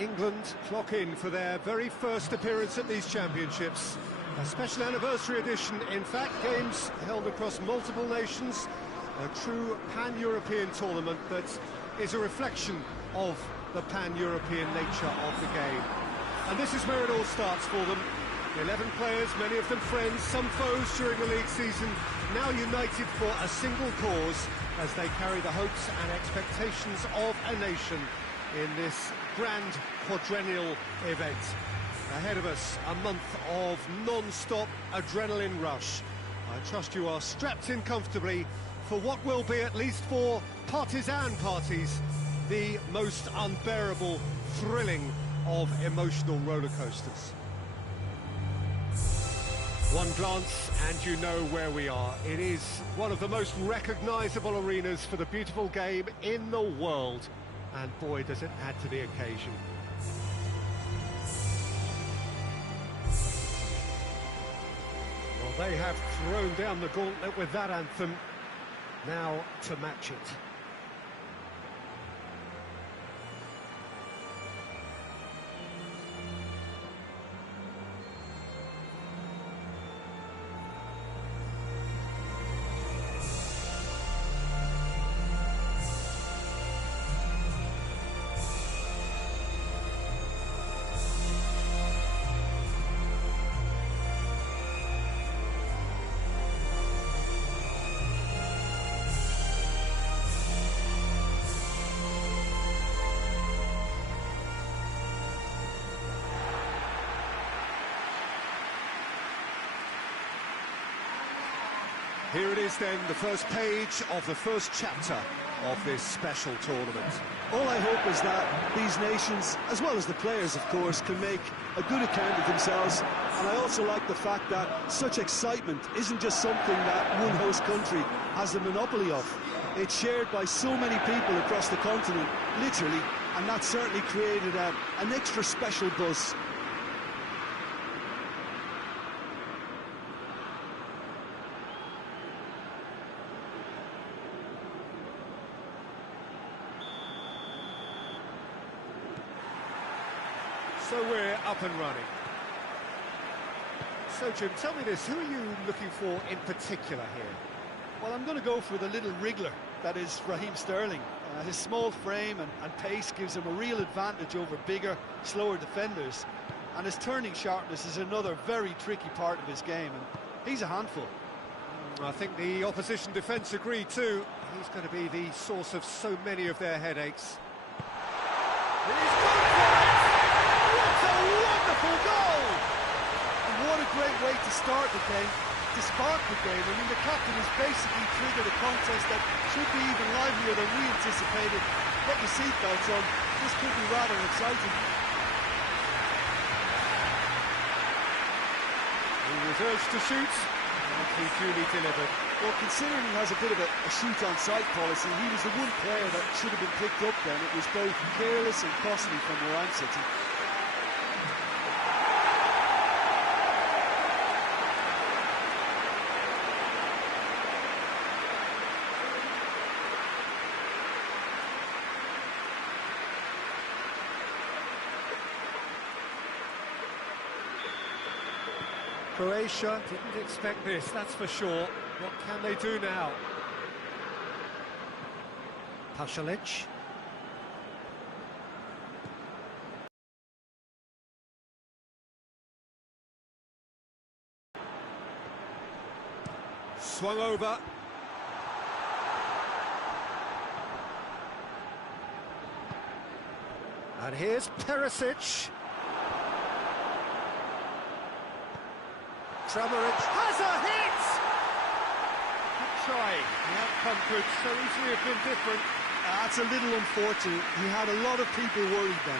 England clock in for their very first appearance at these championships. A special anniversary edition, in fact, games held across multiple nations, a true pan-European tournament that is a reflection of the pan-European nature of the game. And this is where it all starts for them. 11 players, many of them friends, some foes during the league season, now united for a single cause as they carry the hopes and expectations of a nation in this grand quadrennial event. Ahead of us, a month of non-stop adrenaline rush. I trust you are strapped in comfortably for what will be, at least for partisan parties, the most unbearable, thrilling of emotional roller coasters. One glance and you know where we are. It is one of the most recognisable arenas for the beautiful game in the world. And boy, does it add to the occasion. Well, they have thrown down the gauntlet with that anthem. Now to match it. Here it is then, the first page of the first chapter of this special tournament. All I hope is that these nations, as well as the players of course, can make a good account of themselves. And I also like the fact that such excitement isn't just something that one host country has the monopoly of. It's shared by so many people across the continent, literally, and that certainly created an extra special buzz. So we're up and running. So Jim, tell me this, who are you looking for in particular here? Well, I'm going to go for the little wriggler, that is Raheem Sterling. His small frame and pace gives him a real advantage over bigger, slower defenders. And his turning sharpness is another very tricky part of his game, and he's a handful. I think the opposition defence agree too. He's going to be the source of so many of their headaches. He's gone for it! What a wonderful goal! And what a great way to start the game, to spark the game. I mean, the captain has basically triggered a contest that should be even livelier than we anticipated. Get your seatbelts on, this could be rather exciting. He was urged to shoot, and he duly delivered. Well, considering he has a bit of a shoot-on-sight policy, he was the one player that should have been picked up then. It was both careless and costly from where I'm sitting. Croatia didn't expect this, that's for sure. What can they do now? Pasalic. Swung over. And here's Perisic. Kramaric has a hit! Good try. The outcome could so easily have been different. That's a little unfortunate. He had a lot of people worried then.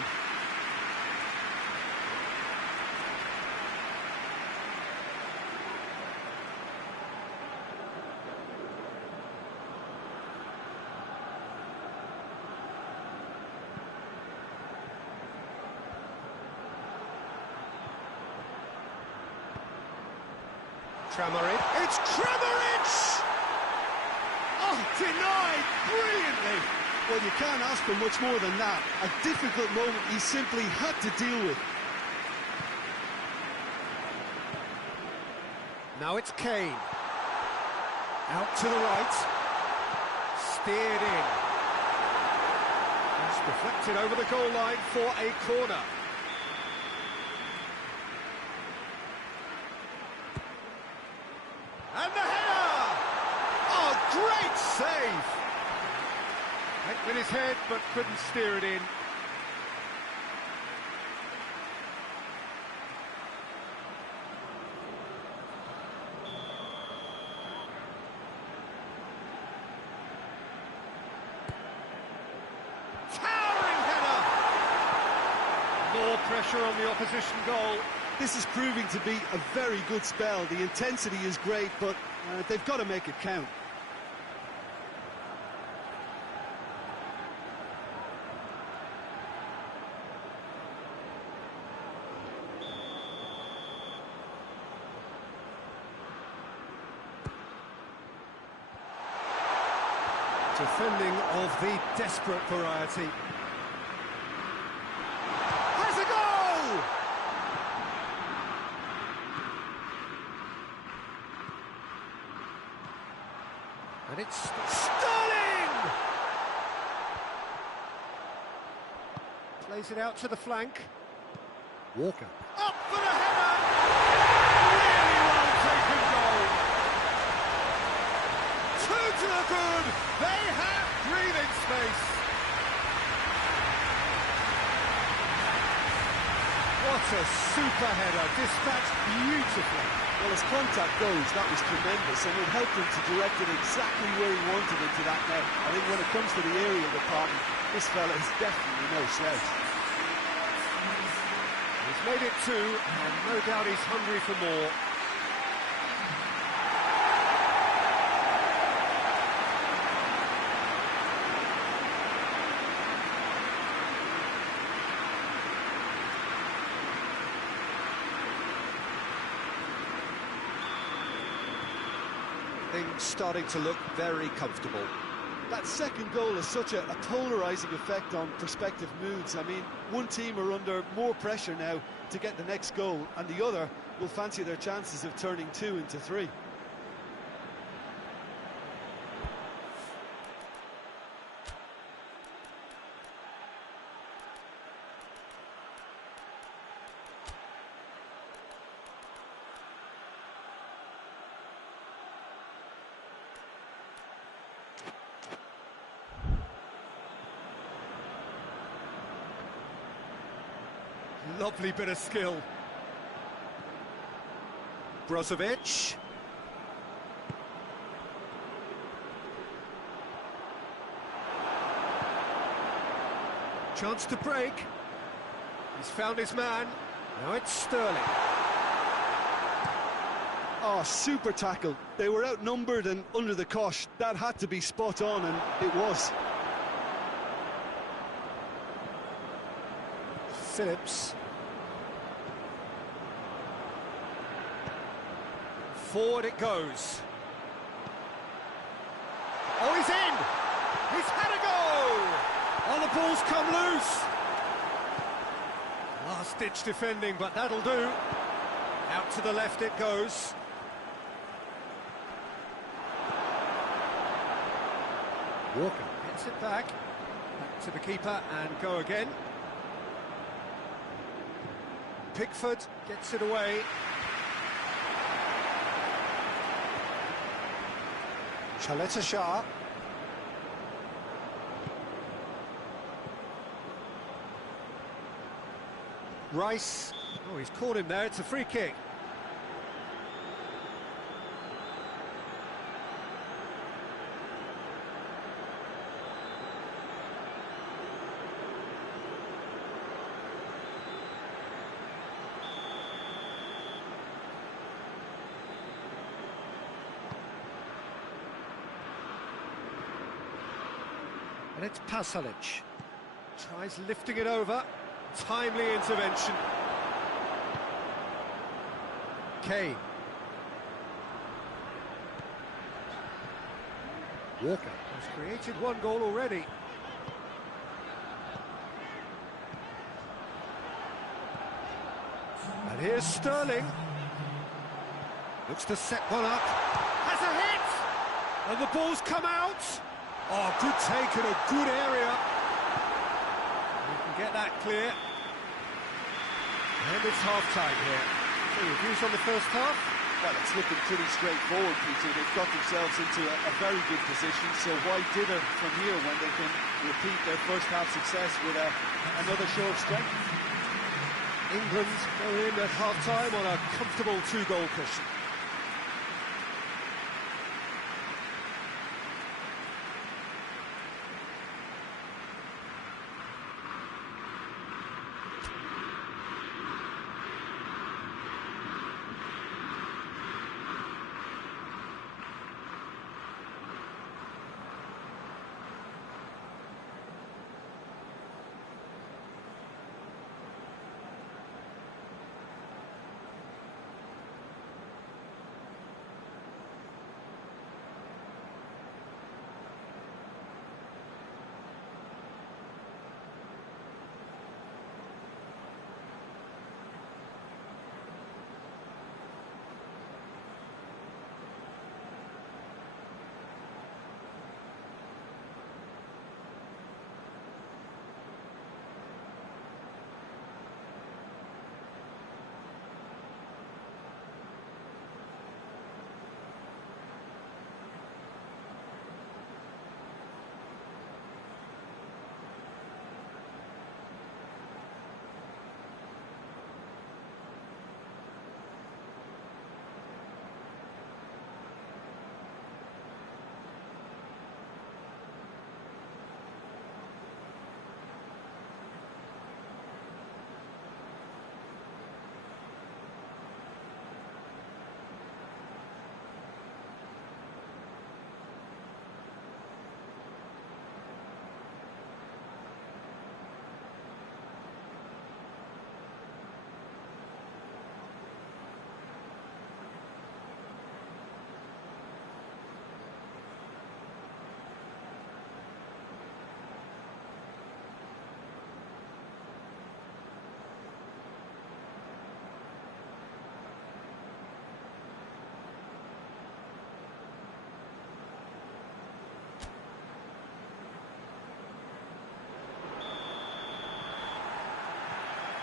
Kramaric. It's Kramaric! Oh, denied brilliantly. Well, you can't ask for much more than that. A difficult moment he simply had to deal with. Now it's Kane. Out to the right. Steered in. Just deflected over the goal line for a corner. And the header! Oh, great save! Went with his head, but couldn't steer it in. Towering header! More pressure on the opposition goal. This is proving to be a very good spell. The intensity is great, but they've got to make it count. Defending of the desperate variety. Has a goal! And it's Sterling! Plays it out to the flank. Walker. Up for the header! Really well taken goal! Two to the good! They have breathing space! What a super header, dispatched beautifully. Well, as contact goes, that was tremendous, and it helped him to direct it exactly where he wanted into that net. I think when it comes to the aerial department, this fella is definitely no slouch. He's made it two, and no doubt he's hungry for more. Things starting to look very comfortable. That second goal has such a polarising effect on prospective moods. I mean, one team are under more pressure now to get the next goal, and the other will fancy their chances of turning 2 into 3. Lovely bit of skill. Brozovic. Chance to break. He's found his man. Now it's Sterling. Oh, super tackle. They were outnumbered and under the cosh. That had to be spot on, and it was. Phillips. Forward it goes. Oh, he's in! He's had a go! Oh, the ball's come loose! Last-ditch defending, but that'll do. Out to the left it goes. Walker gets it back. Back to the keeper and go again. Pickford gets it away. Chaleta Shah. Rice. Oh, he's caught him there. It's a free kick. And it's Pasalic. Tries lifting it over. Timely intervention. Kane. Walker has created one goal already. Here's Sterling. Looks to set one up. Has a hit! And the ball's come out. Oh, good take in a good area. We can get that clear. And it's half-time here. So your views on the first half? Well, it's looking pretty straightforward, Peter. They've got themselves into a very good position, so why dither from here when they can repeat their first half success with another show of strength? England go in at half-time on a comfortable 2-goal cushion.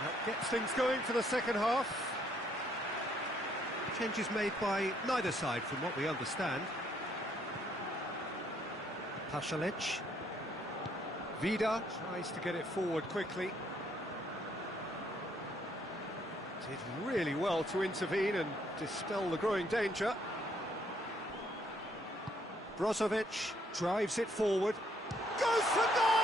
That gets things going for the second half. Changes made by neither side from what we understand. Pasalic. Vida tries to get it forward quickly. Did really well to intervene and dispel the growing danger. Brozovic drives it forward. Goes for goal!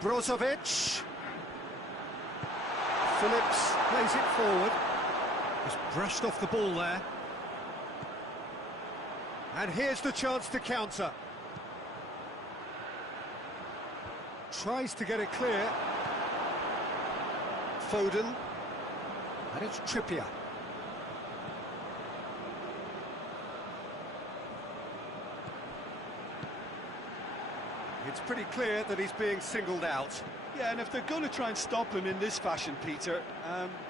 Brozovic. Phillips plays it forward. Just brushed off the ball there. And here's the chance to counter. Tries to get it clear. Foden. And it's Trippier. It's pretty clear that he's being singled out. Yeah, and if they're going to try and stop him in this fashion, Peter,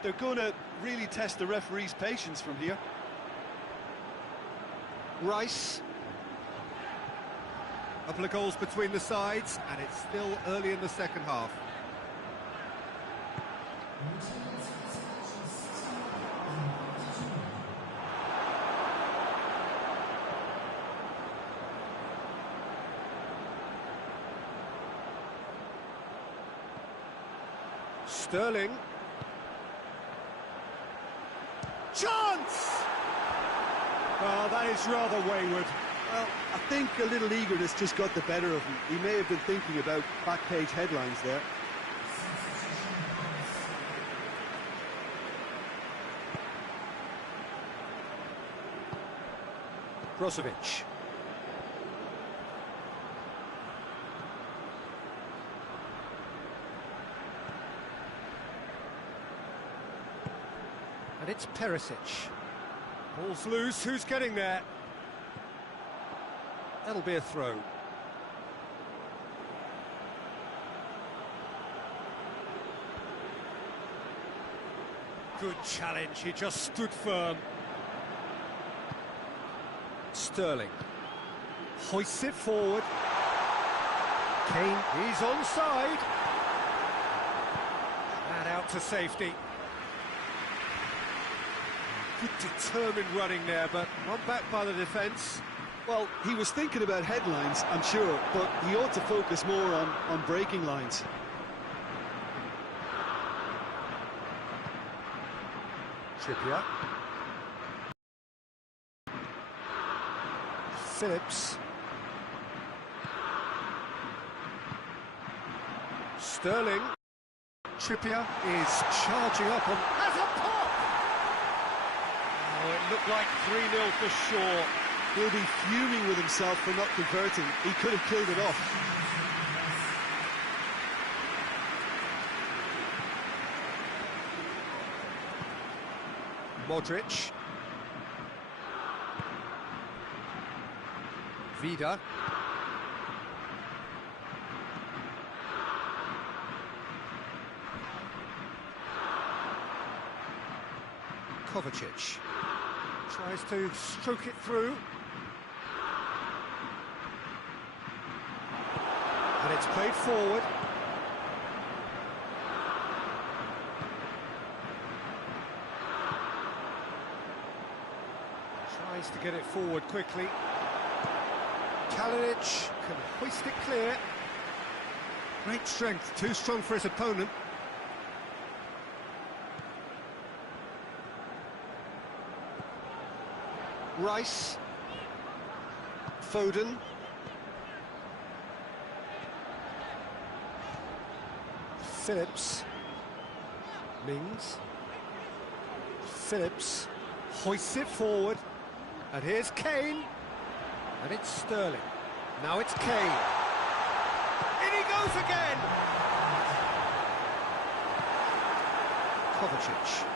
they're going to really test the referee's patience from here. Rice. A couple of goals between the sides, and it's still early in the second half. Sterling. Chance! Oh, that is rather wayward. Well, I think a little eagerness just got the better of him. He may have been thinking about back-page headlines there. Brozovic. And it's Perisic. Ball's loose, who's getting there? That'll be a throw. Good challenge, he just stood firm. Sterling hoists it forward. Kane, he's onside. And out to safety. Good determined running there, but run back by the defence. Well, he was thinking about headlines, I'm sure, but he ought to focus more on breaking lines. Trippier. Phillips. Sterling. Trippier is charging up on... Has a pop! Oh, it looked like 3-0 for sure. He'll be fuming with himself for not converting. He could have killed it off. Modric. Vida. Kovacic tries to stroke it through. And it's played forward. Tries to get it forward quickly. Kalinic can hoist it clear. Great strength, too strong for his opponent. Rice. Foden. Phillips. Mings. Phillips hoists it forward. And here's Kane. And it's Sterling. Now it's Kane. In he goes again! Kovacic.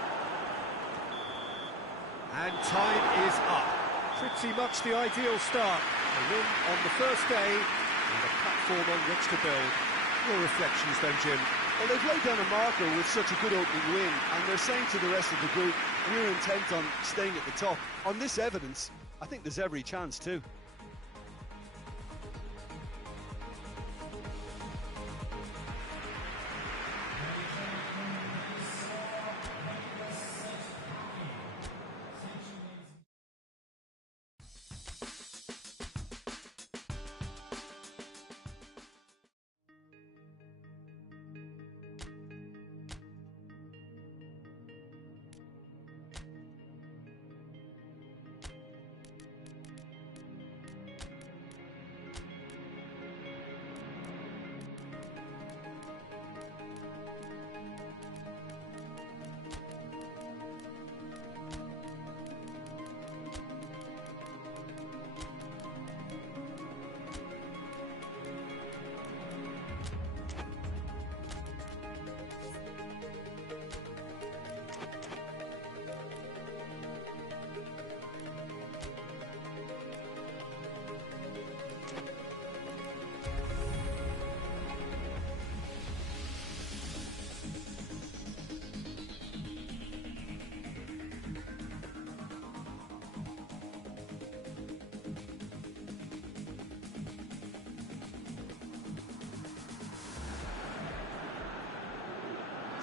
And time is up. Pretty much the ideal start. A win on the first day and a platform on which to build. Your reflections then, Jim? Well, they've laid down a marker with such a good opening win, and they're saying to the rest of the group, we're intent on staying at the top. On this evidence, I think there's every chance too.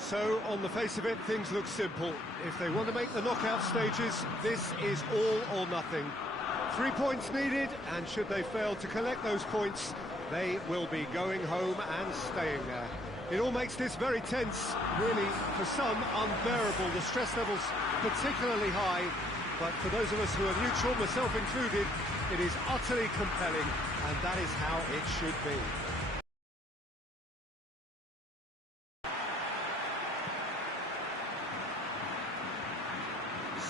So, on the face of it, things look simple. If they want to make the knockout stages, this is all or nothing. 3 points needed, and should they fail to collect those points, they will be going home and staying there. It all makes this very tense, really, for some, unbearable. The stress levels particularly high, but for those of us who are neutral, myself included, it is utterly compelling, and that is how it should be.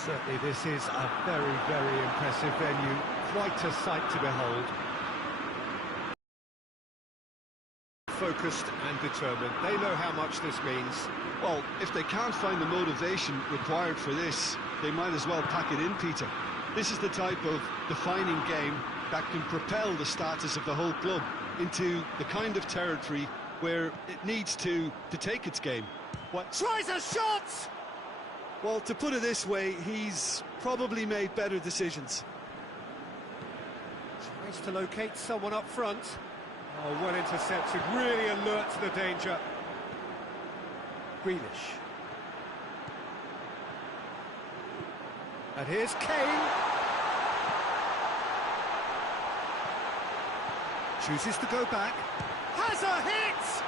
Certainly this is a very, very impressive venue, quite a sight to behold. Focused and determined, they know how much this means. Well, if they can't find the motivation required for this, they might as well pack it in, Peter. This is the type of defining game that can propel the status of the whole club into the kind of territory where it needs to take its game. Tries a shot! Well, to put it this way, he's probably made better decisions. Tries to locate someone up front. Oh, well intercepted, really alert to the danger. Grealish. And here's Kane. Chooses to go back. Has a hit!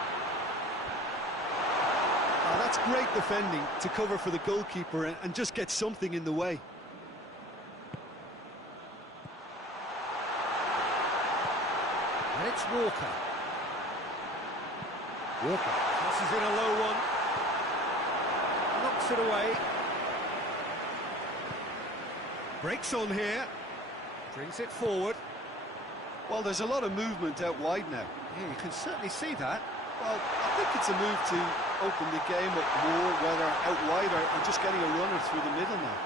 Oh, that's great defending to cover for the goalkeeper and just get something in the way. And it's Walker. Walker tosses in a low one. Knocks it away. Breaks on here. Brings it forward. Well, there's a lot of movement out wide now. Yeah, you can certainly see that. Well, I think it's a move to open the game up more, whether out wide or just getting a runner through the middle now.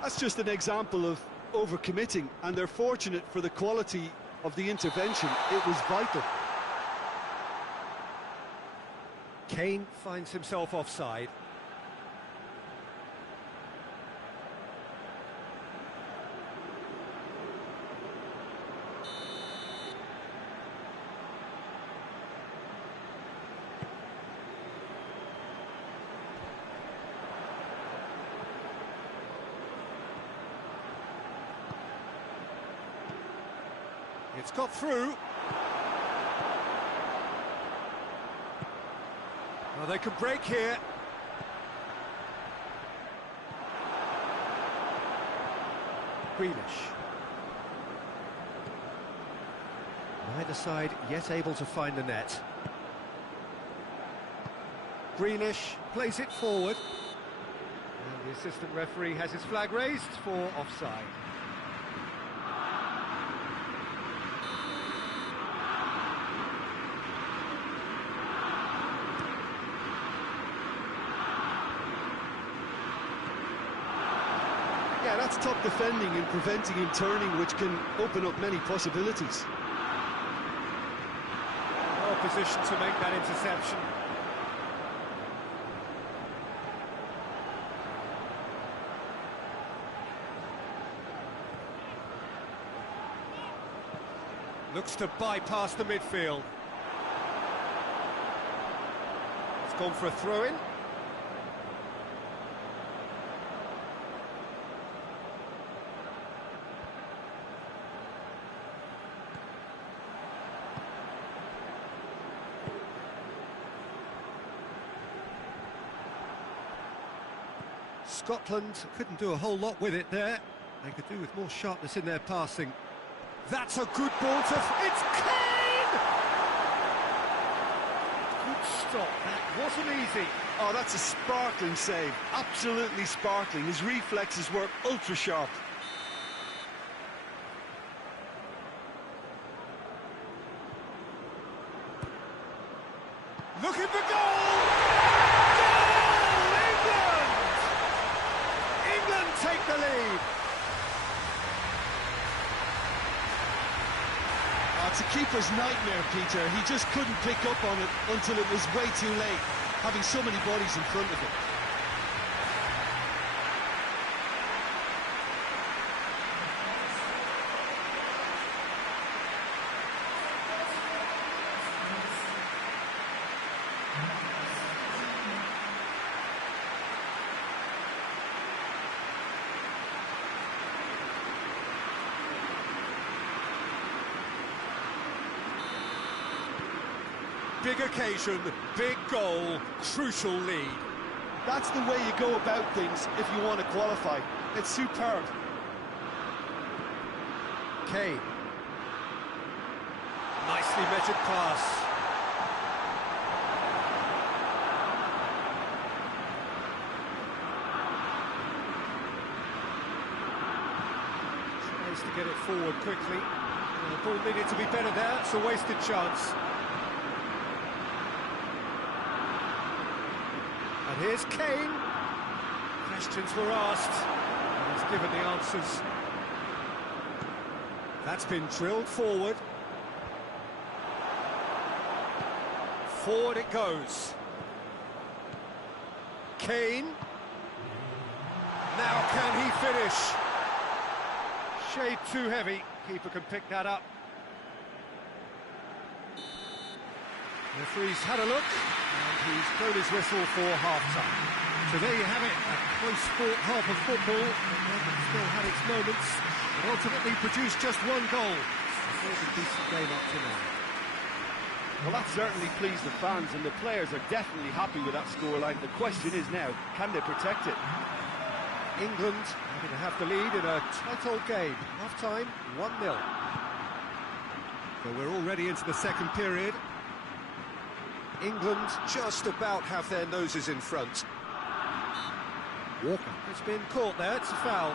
That's just an example of overcommitting, and they're fortunate for the quality of the intervention. It was vital. Kane finds himself offside. It's got through. Well, they could break here. Grealish. Neither side yet able to find the net. Grealish plays it forward. And the assistant referee has his flag raised for offside. Yeah, that's top defending and preventing him turning, which can open up many possibilities. Well positioned to make that interception. Looks to bypass the midfield. It's gone for a throw-in. Scotland couldn't do a whole lot with it there. They could do with more sharpness in their passing. That's a good ball to... It's Kane! Good stop. That wasn't easy. Oh, that's a sparkling save. Absolutely sparkling. His reflexes were ultra sharp. Looking for goal! England take the lead. Oh, it's a keeper's nightmare, Peter. He just couldn't pick up on it until it was way too late, having so many bodies in front of him. Big occasion, big goal, crucial lead. That's the way you go about things if you want to qualify. It's superb. Kane. Nicely measured pass. Tries to get it forward quickly. The ball needed to be better there. It's a wasted chance. And here's Kane. Questions were asked, and he's given the answers. That's been drilled forward. Forward it goes. Kane. Now can he finish? Shade too heavy. Keeper can pick that up. Referee's had a look, and he's blown his whistle for half-time. So there you have it, a close-fought half of football, that still had its moments, but ultimately produced just one goal. A very decent game up to now. Well, that certainly pleased the fans, and the players are definitely happy with that scoreline. The question is now, can they protect it? England having to have the lead in a tight old game. Half-time, 1-0. So we're already into the second period. England just about have their noses in front. Walker has been caught there, it's a foul.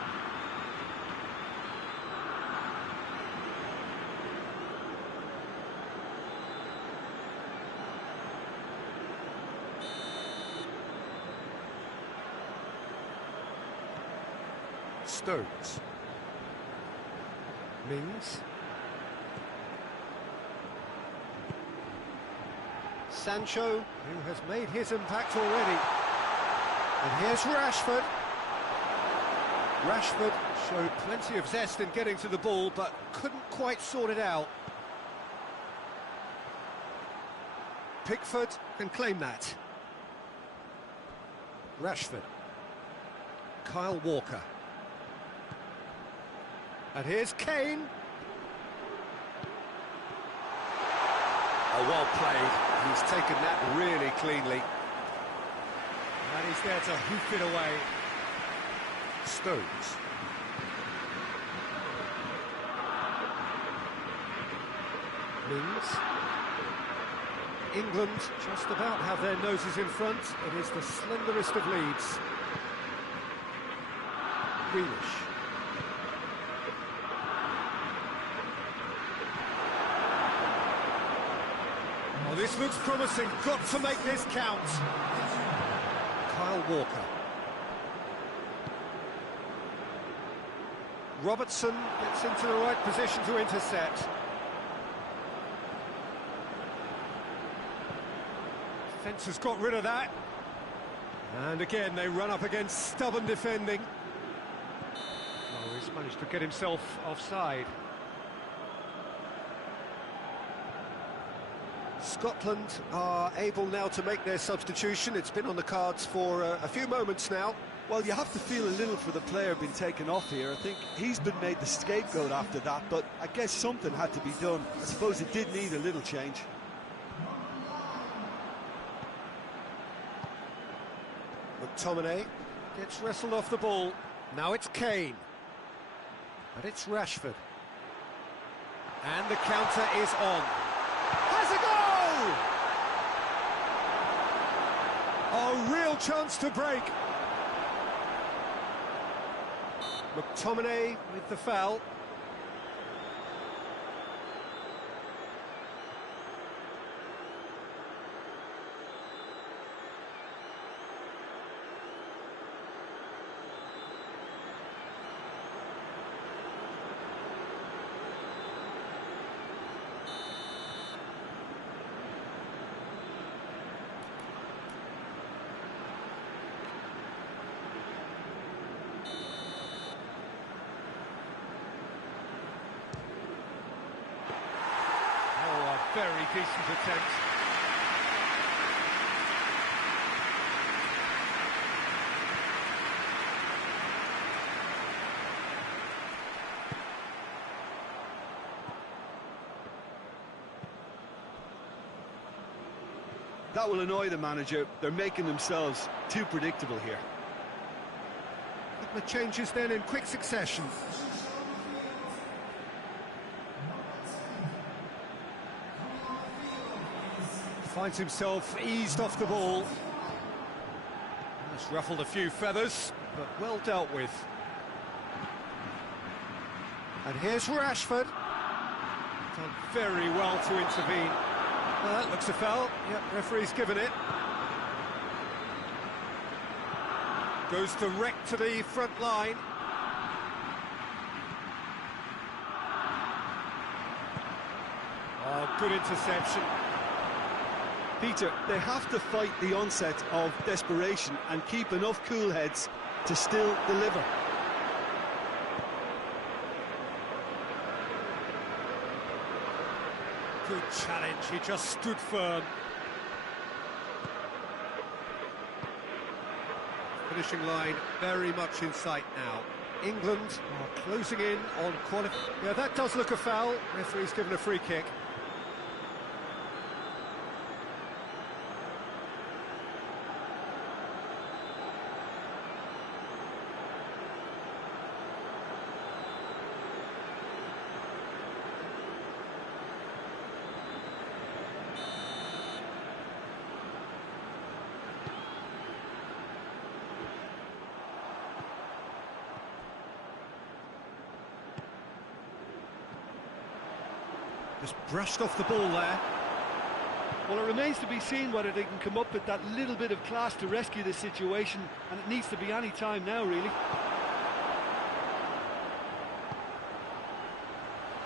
Stones. Mings. Sancho, who has made his impact already. And here's Rashford. Rashford showed plenty of zest in getting to the ball, but couldn't quite sort it out. Pickford can claim that. Rashford. Kyle Walker. And here's Kane. Oh, well played. He's taken that really cleanly. And he's there to hoof it away. Stones. Mings. England just about have their noses in front. It is the slenderest of leads. Grealish. Oh, this looks promising. Got to make this count. Kyle Walker. Robertson gets into the right position to intercept. Defence has got rid of that. And again, they run up against stubborn defending. Oh, he's managed to get himself offside. Scotland are able now to make their substitution. It's been on the cards for a few moments now. Well, you have to feel a little for the player being taken off here. I think he's been made the scapegoat after that, but I guess something had to be done. I suppose it did need a little change. McTominay gets wrestled off the ball. Now it's Kane. But it's Rashford. And the counter is on. Has a goal! A real chance to break. McTominay with the foul. Very decent attempt. That will annoy the manager. They're making themselves too predictable here. The changes then in quick succession. Finds himself eased off the ball. Has ruffled a few feathers, but well dealt with. And here's Rashford. Done very well to intervene. Well, that looks a foul. Yep, referee's given it. Goes direct to the front line. Good interception. Peter, they have to fight the onset of desperation and keep enough cool heads to still deliver. Good challenge, he just stood firm. Finishing line very much in sight now. England are closing in on quality. Yeah, that does look a foul. Referee's given a free kick. Just brushed off the ball there. Well, it remains to be seen whether they can come up with that little bit of class to rescue this situation, and it needs to be any time now, really.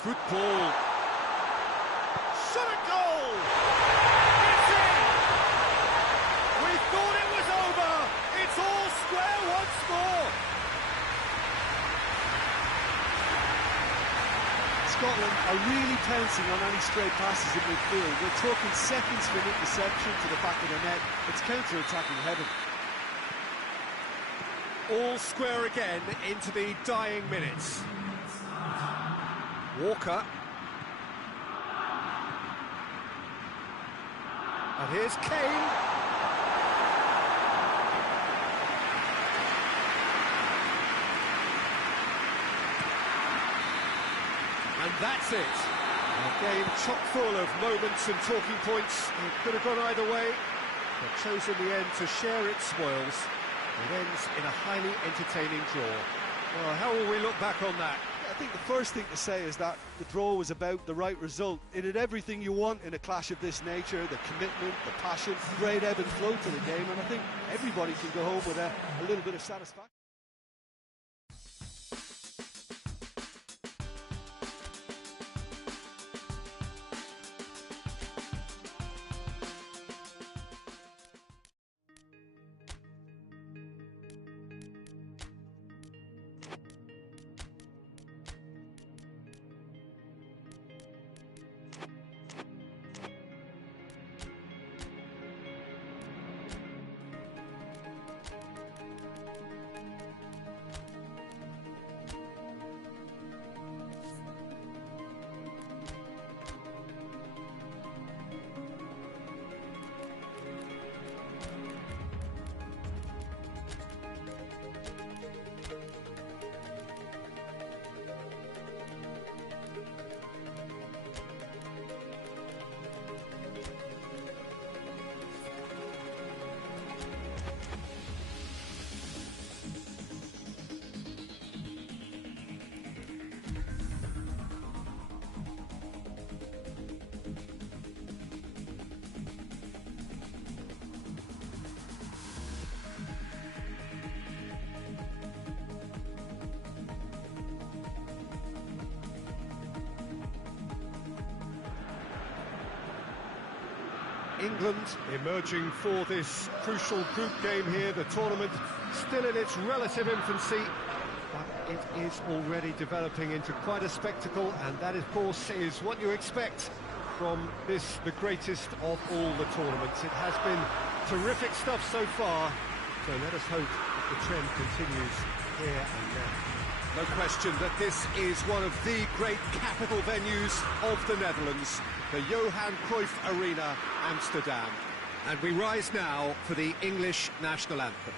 Good ball. Shot a goal! It's in! We thought it was over! It's all square once more! Scotland are really pouncing on any stray passes in midfield. We're talking seconds from interception to the back of the net. It's counter-attacking heaven. All square again into the dying minutes. Walker. And here's Kane. And that's it. A game chock full of moments and talking points. It could have gone either way, but chose in the end to share its spoils. It ends in a highly entertaining draw. Well, how will we look back on that? I think the first thing to say is that the draw was about the right result. It had everything you want in a clash of this nature, the commitment, the passion, great ebb and flow to the game, and I think everybody can go home with a little bit of satisfaction. England emerging for this crucial group game here, the tournament still in its relative infancy, but it is already developing into quite a spectacle, and that of course is what you expect from this, the greatest of all the tournaments. It has been terrific stuff so far, so let us hope that the trend continues here and now. No question that this is one of the great capital venues of the Netherlands, the Johan Cruyff Arena, Amsterdam. And we rise now for the English national anthem.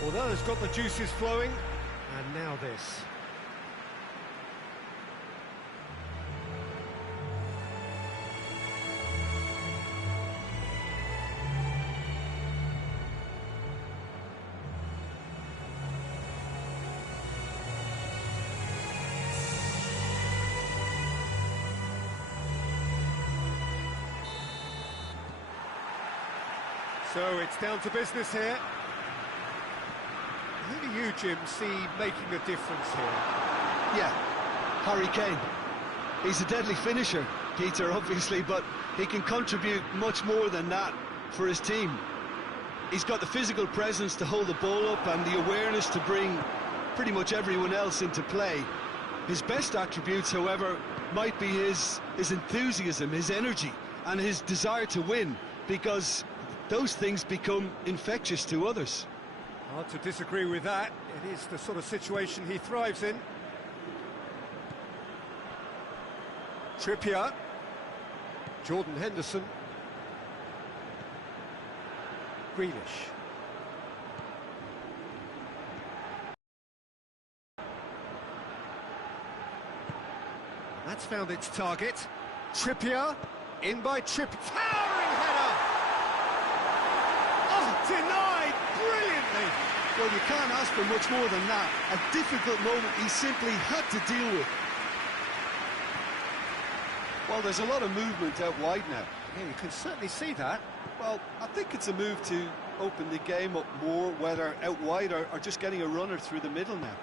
Well, that has got the juices flowing, and now this. So it's down to business here. Who do you, Jim, see making a difference here? Yeah, Harry Kane. He's a deadly finisher, Peter, obviously, but he can contribute much more than that for his team. He's got the physical presence to hold the ball up and the awareness to bring pretty much everyone else into play. His best attributes, however, might be his enthusiasm, his energy, and his desire to win, because those things become infectious to others. Hard to disagree with that. It is the sort of situation he thrives in. Trippier. Jordan Henderson. Grealish. That's found its target. Trippier. In by Tripp. Towering header! Oh, denied brilliantly! Well, you can't ask for much more than that. A difficult moment he simply had to deal with. Well, there's a lot of movement out wide now. Yeah, you can certainly see that. Well, I think it's a move to open the game up more, whether out wide or just getting a runner through the middle now.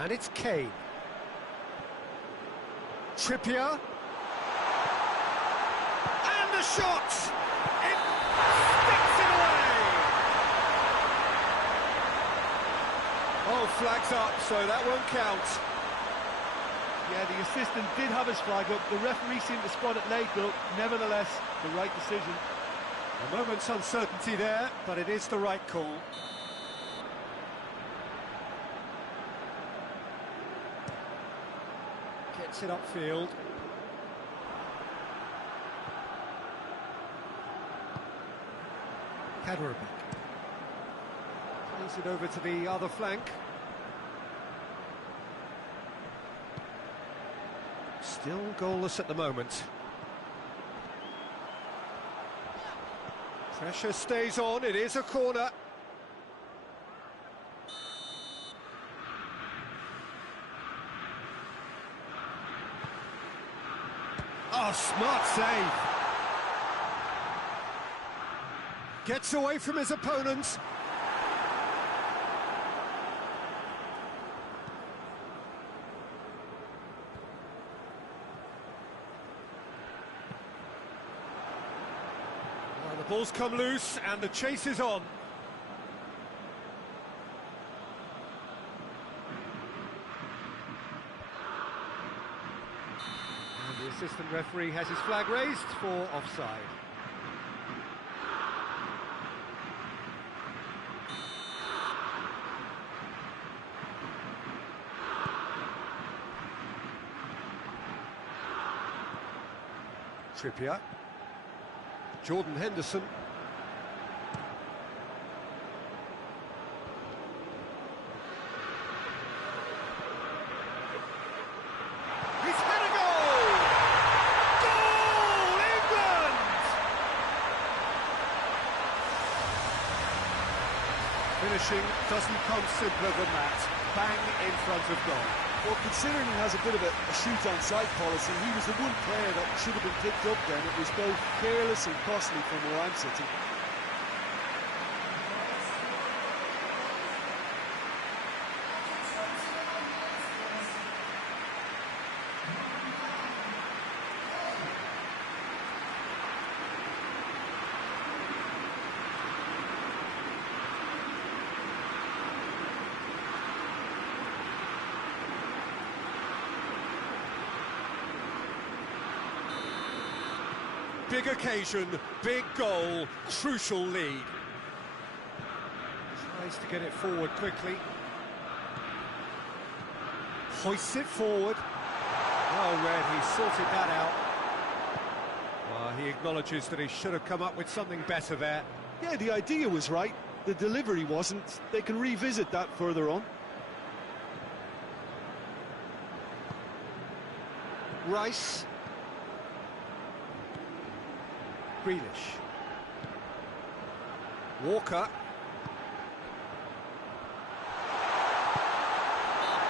And it's Kane. Trippier. And the shot! It sticks it away! Oh, flags up, so that won't count. Yeah, the assistant did have his flag up. The referee seemed to spot it late, though. Nevertheless, the right decision. A moment's uncertainty there, but it is the right call. Gets it upfield. Kaderabek. Plays it over to the other flank. Still goalless at the moment. Pressure stays on, it is a corner. Oh, smart save. Gets away from his opponents. Well, the ball's come loose and the chase is on. The assistant referee has his flag raised for offside. Trippier. Jordan Henderson. Finishing doesn't come simpler than that. Bang in front of goal. Well, considering he has a bit of a shoot-on-sight policy, he was the one player that should have been picked up then. It was both careless and costly from where I'm sitting. Big occasion, big goal, crucial lead. Tries to get it forward quickly. Hoists it forward. Well read, he sorted that out. Well, he acknowledges that he should have come up with something better there. Yeah, the idea was right. The delivery wasn't. They can revisit that further on. Rice. Grealish. Walker.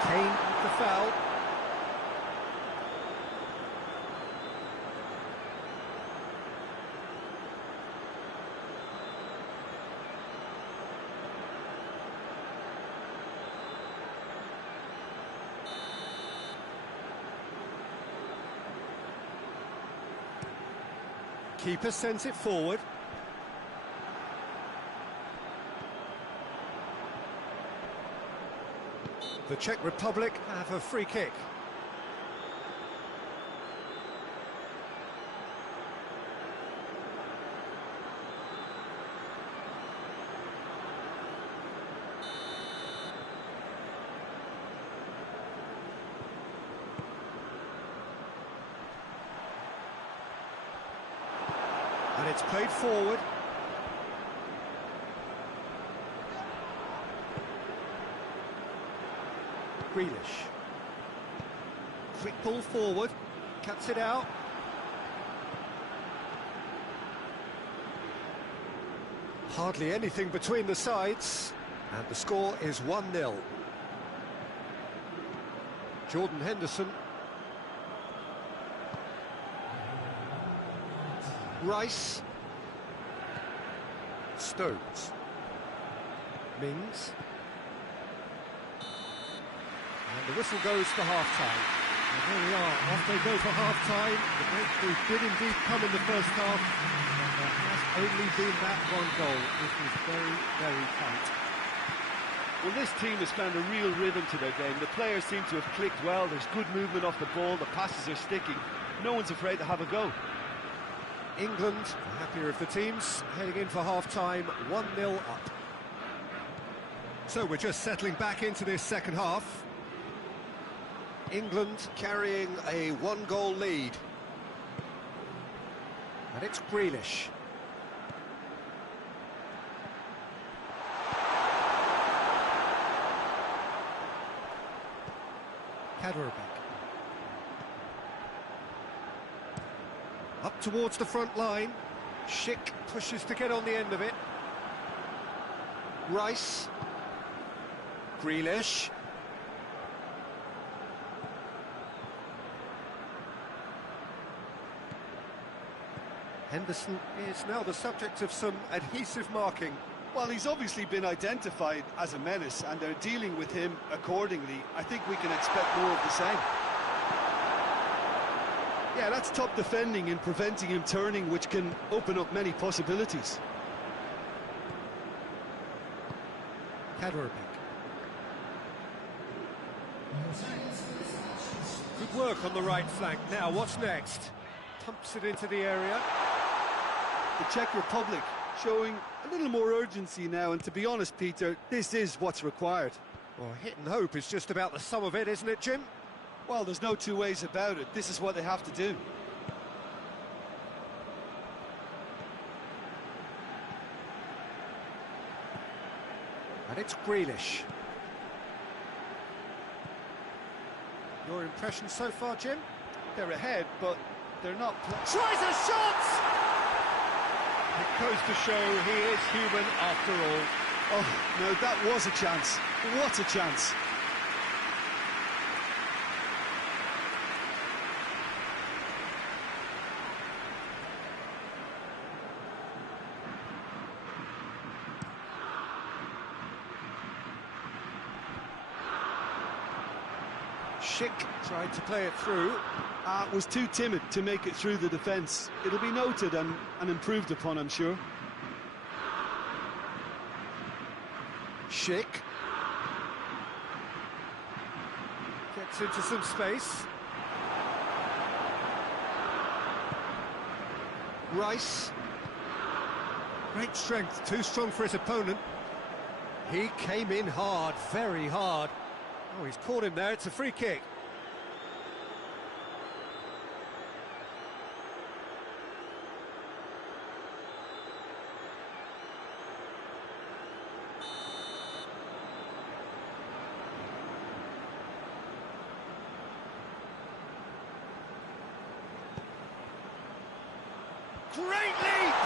Kane with the foul. Keeper sends it forward. The Czech Republic have a free kick. And it's played forward. Grealish. Quick ball forward. Cuts it out. Hardly anything between the sides. And the score is 1-0. Jordan Henderson. Rice. Stones. Mings. And the whistle goes for half-time. And there we are, off they go for half-time. The breakthrough did indeed come in the first half, and there has only been that one goal. It was very, very tight. Well, this team has found a real rhythm to their game. The players seem to have clicked well. There's good movement off the ball. The passes are sticking. No one's afraid to have a go. England, the happier of the teams, heading in for half-time, 1-0 up. So we're just settling back into this second half. England carrying a one-goal lead. And it's Grealish. Kaderabek. Up towards the front line. Schick pushes to get on the end of it. Rice. Grealish. Henderson is now the subject of some adhesive marking. Well, he's obviously been identified as a menace, and they're dealing with him accordingly. I think we can expect more of the same. Yeah, that's top defending and preventing him turning, which can open up many possibilities. Kaderabek. Good work on the right flank. Now, what's next? Pumps it into the area. The Czech Republic showing a little more urgency now, and to be honest, Peter, this is what's required. Well, hit and hope is just about the sum of it, isn't it, Jim? Well, there's no two ways about it. This is what they have to do. And it's Grealish. Your impression so far, Jim? They're ahead, but they're not... Tries a shot! It goes to show he is human after all. Oh, no, that was a chance. What a chance. Schick tried to play it through. Was too timid to make it through the defence. It'll be noted and improved upon, I'm sure. Schick gets into some space. Rice. Great strength, too strong for his opponent. He came in hard, very hard. Oh, he's caught him there, it's a free kick. Great leap!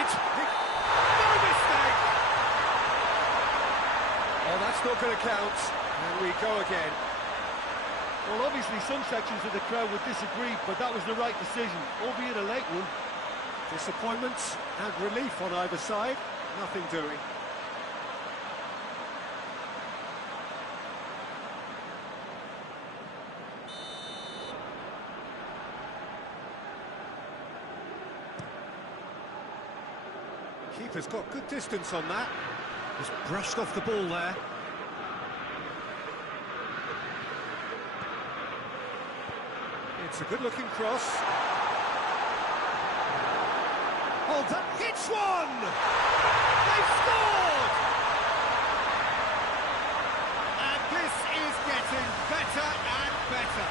It's... no mistake! Oh, that's not going to count. And we go again. Well, obviously some sections of the crowd would disagree, but that was the right decision, albeit a late one. Disappointment and relief on either side. Nothing doing. Keeper's got good distance on that. Just brushed off the ball there. It's a good-looking cross. Holds up, hits one! They've scored! And this is getting better and better.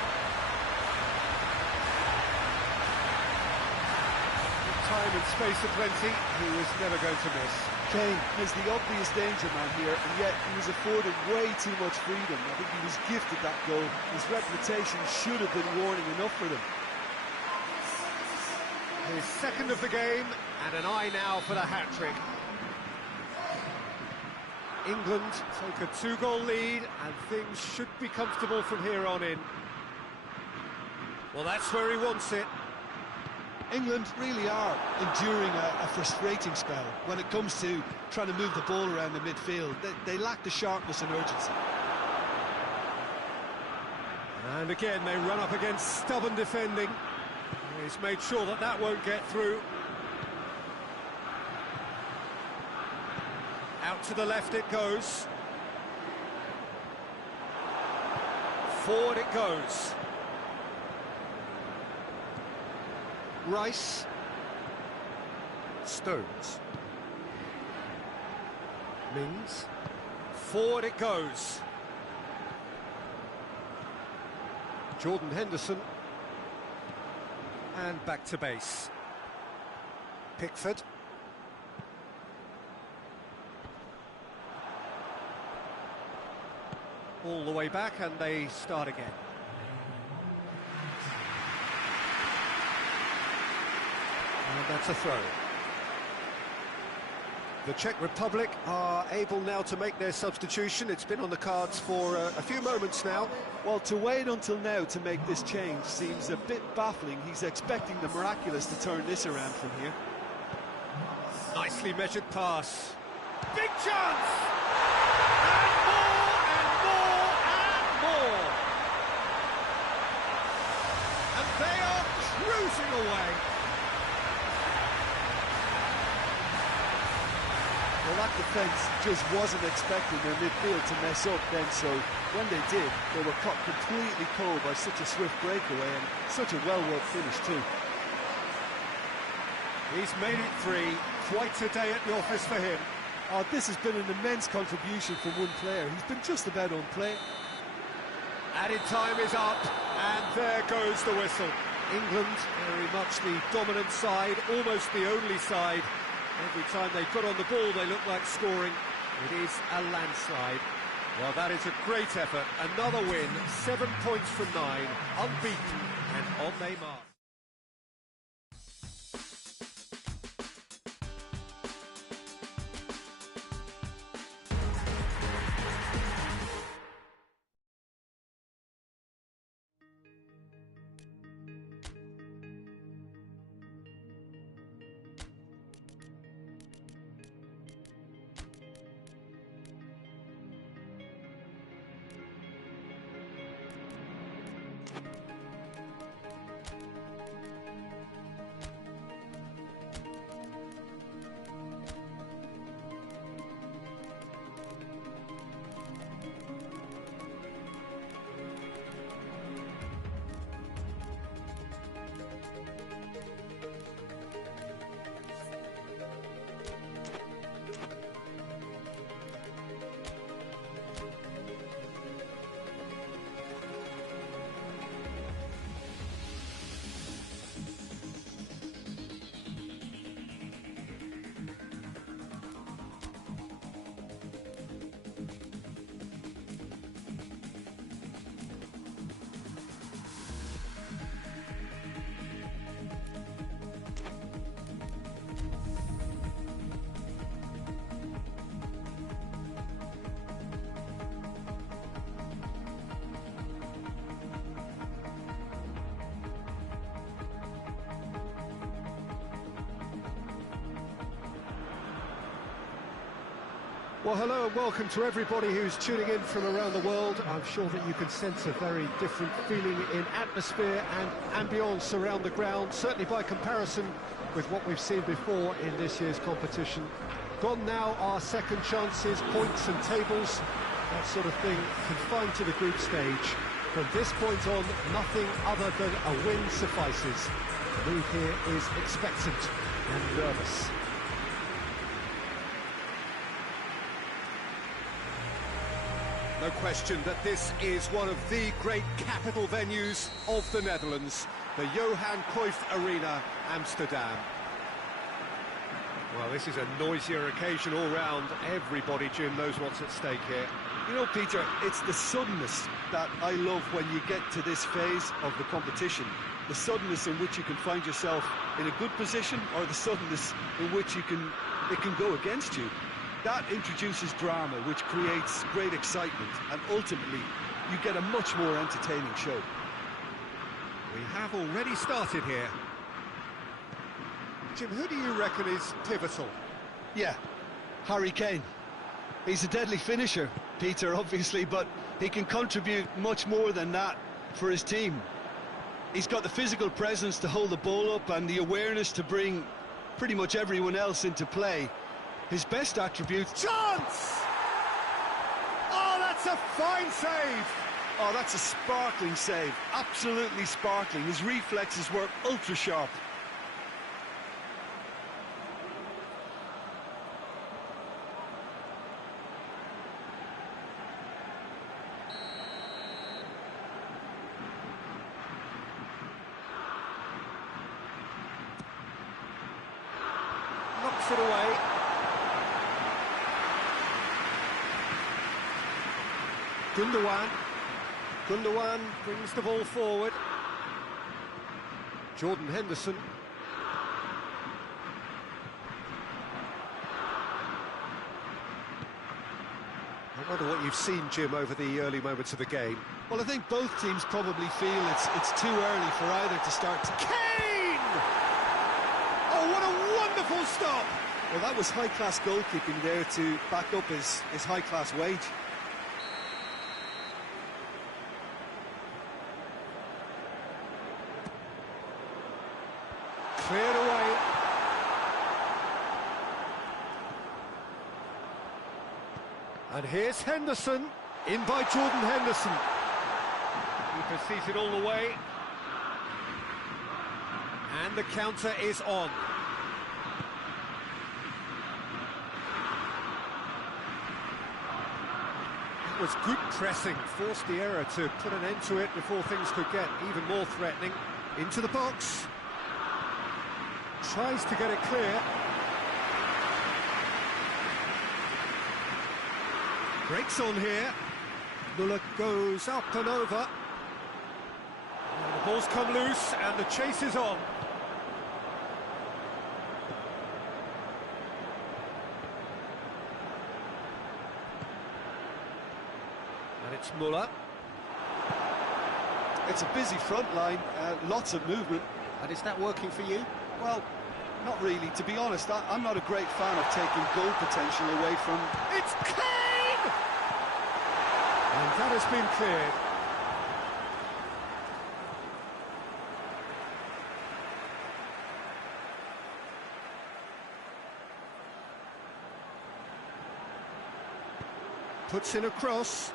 Time and space aplenty, he was never going to miss. Kane is the obvious danger man here, and yet he was afforded way too much freedom. I think he was gifted that goal. His reputation should have been warning enough for them. His second of the game, and an eye now for the hat-trick. England take a 2-goal lead, and things should be comfortable from here on in. Well, that's where he wants it. England really are enduring a frustrating spell when it comes to trying to move the ball around the midfield. They lack the sharpness and urgency. And again, they run up against stubborn defending. He's made sure that that won't get through. Out to the left it goes. Forward it goes. Rice. Stones. Mings. Forward it goes. Jordan Henderson. And back to base. Pickford. All the way back, and they start again. And that's a throw. The Czech Republic are able now to make their substitution. It's been on the cards for a few moments now. Well, to wait until now to make this change seems a bit baffling. He's expecting the miraculous to turn this around from here. Nicely measured pass. Big chance! And more, and more, and more! And they are cruising away. Well, that defence just wasn't expecting their midfield to mess up then, so when they did, they were caught completely cold by such a swift breakaway and such a well-worked finish too. He's made it 3. Quite a day at the office for him. Oh, this has been an immense contribution from one player. He's been just about on play. Added time is up, and there goes the whistle. England, very much the dominant side, almost the only side. Every time they got on the ball, they look like scoring. It is a landslide. Well, that is a great effort. Another win, 7 points from 9, unbeaten and on they march. Well, hello and welcome to everybody who's tuning in from around the world. I'm sure that you can sense a very different feeling in atmosphere and ambience around the ground, certainly by comparison with what we've seen before in this year's competition. Gone now are second chances, points and tables, that sort of thing confined to the group stage. From this point on, nothing other than a win suffices. The mood here is expectant and nervous. No question that this is one of the great capital venues of the Netherlands, the Johan Cruyff Arena, Amsterdam. Well, this is a noisier occasion all round. Everybody, Jim, knows what's at stake here. You know, Peter, it's the suddenness that I love when you get to this phase of the competition. The suddenness in which you can find yourself in a good position, or the suddenness in which it can go against you. That introduces drama, which creates great excitement, and ultimately you get a much more entertaining show. We have already started here. Jim, who do you reckon is pivotal? Yeah, Harry Kane. He's a deadly finisher, Peter, obviously, but he can contribute much more than that for his team. He's got the physical presence to hold the ball up and the awareness to bring pretty much everyone else into play. His best attributes... Chance! Oh, that's a fine save! Oh, that's a sparkling save. Absolutely sparkling. His reflexes were ultra-sharp. Knocks it away. Gundogan brings the ball forward. Jordan Henderson. I wonder what you've seen, Jim, over the early moments of the game. Well, I think both teams probably feel it's too early for either to start to... Kane! Oh, what a wonderful stop! Well, that was high-class goalkeeping there to back up his high-class wage. Cleared away. And here's Henderson, in by Jordan Henderson. Keeper sees it all the way. And the counter is on. It was good pressing, forced the error to put an end to it before things could get even more threatening. Into the box. Tries to get it clear. Breaks on here. Muller goes up and over. And the ball's come loose and the chase is on. And it's Muller. It's a busy front line, lots of movement. And is that working for you? Well, not really. To be honest, I'm not a great fan of taking goal potential away from... It's Kane! And that has been cleared. Puts in a cross.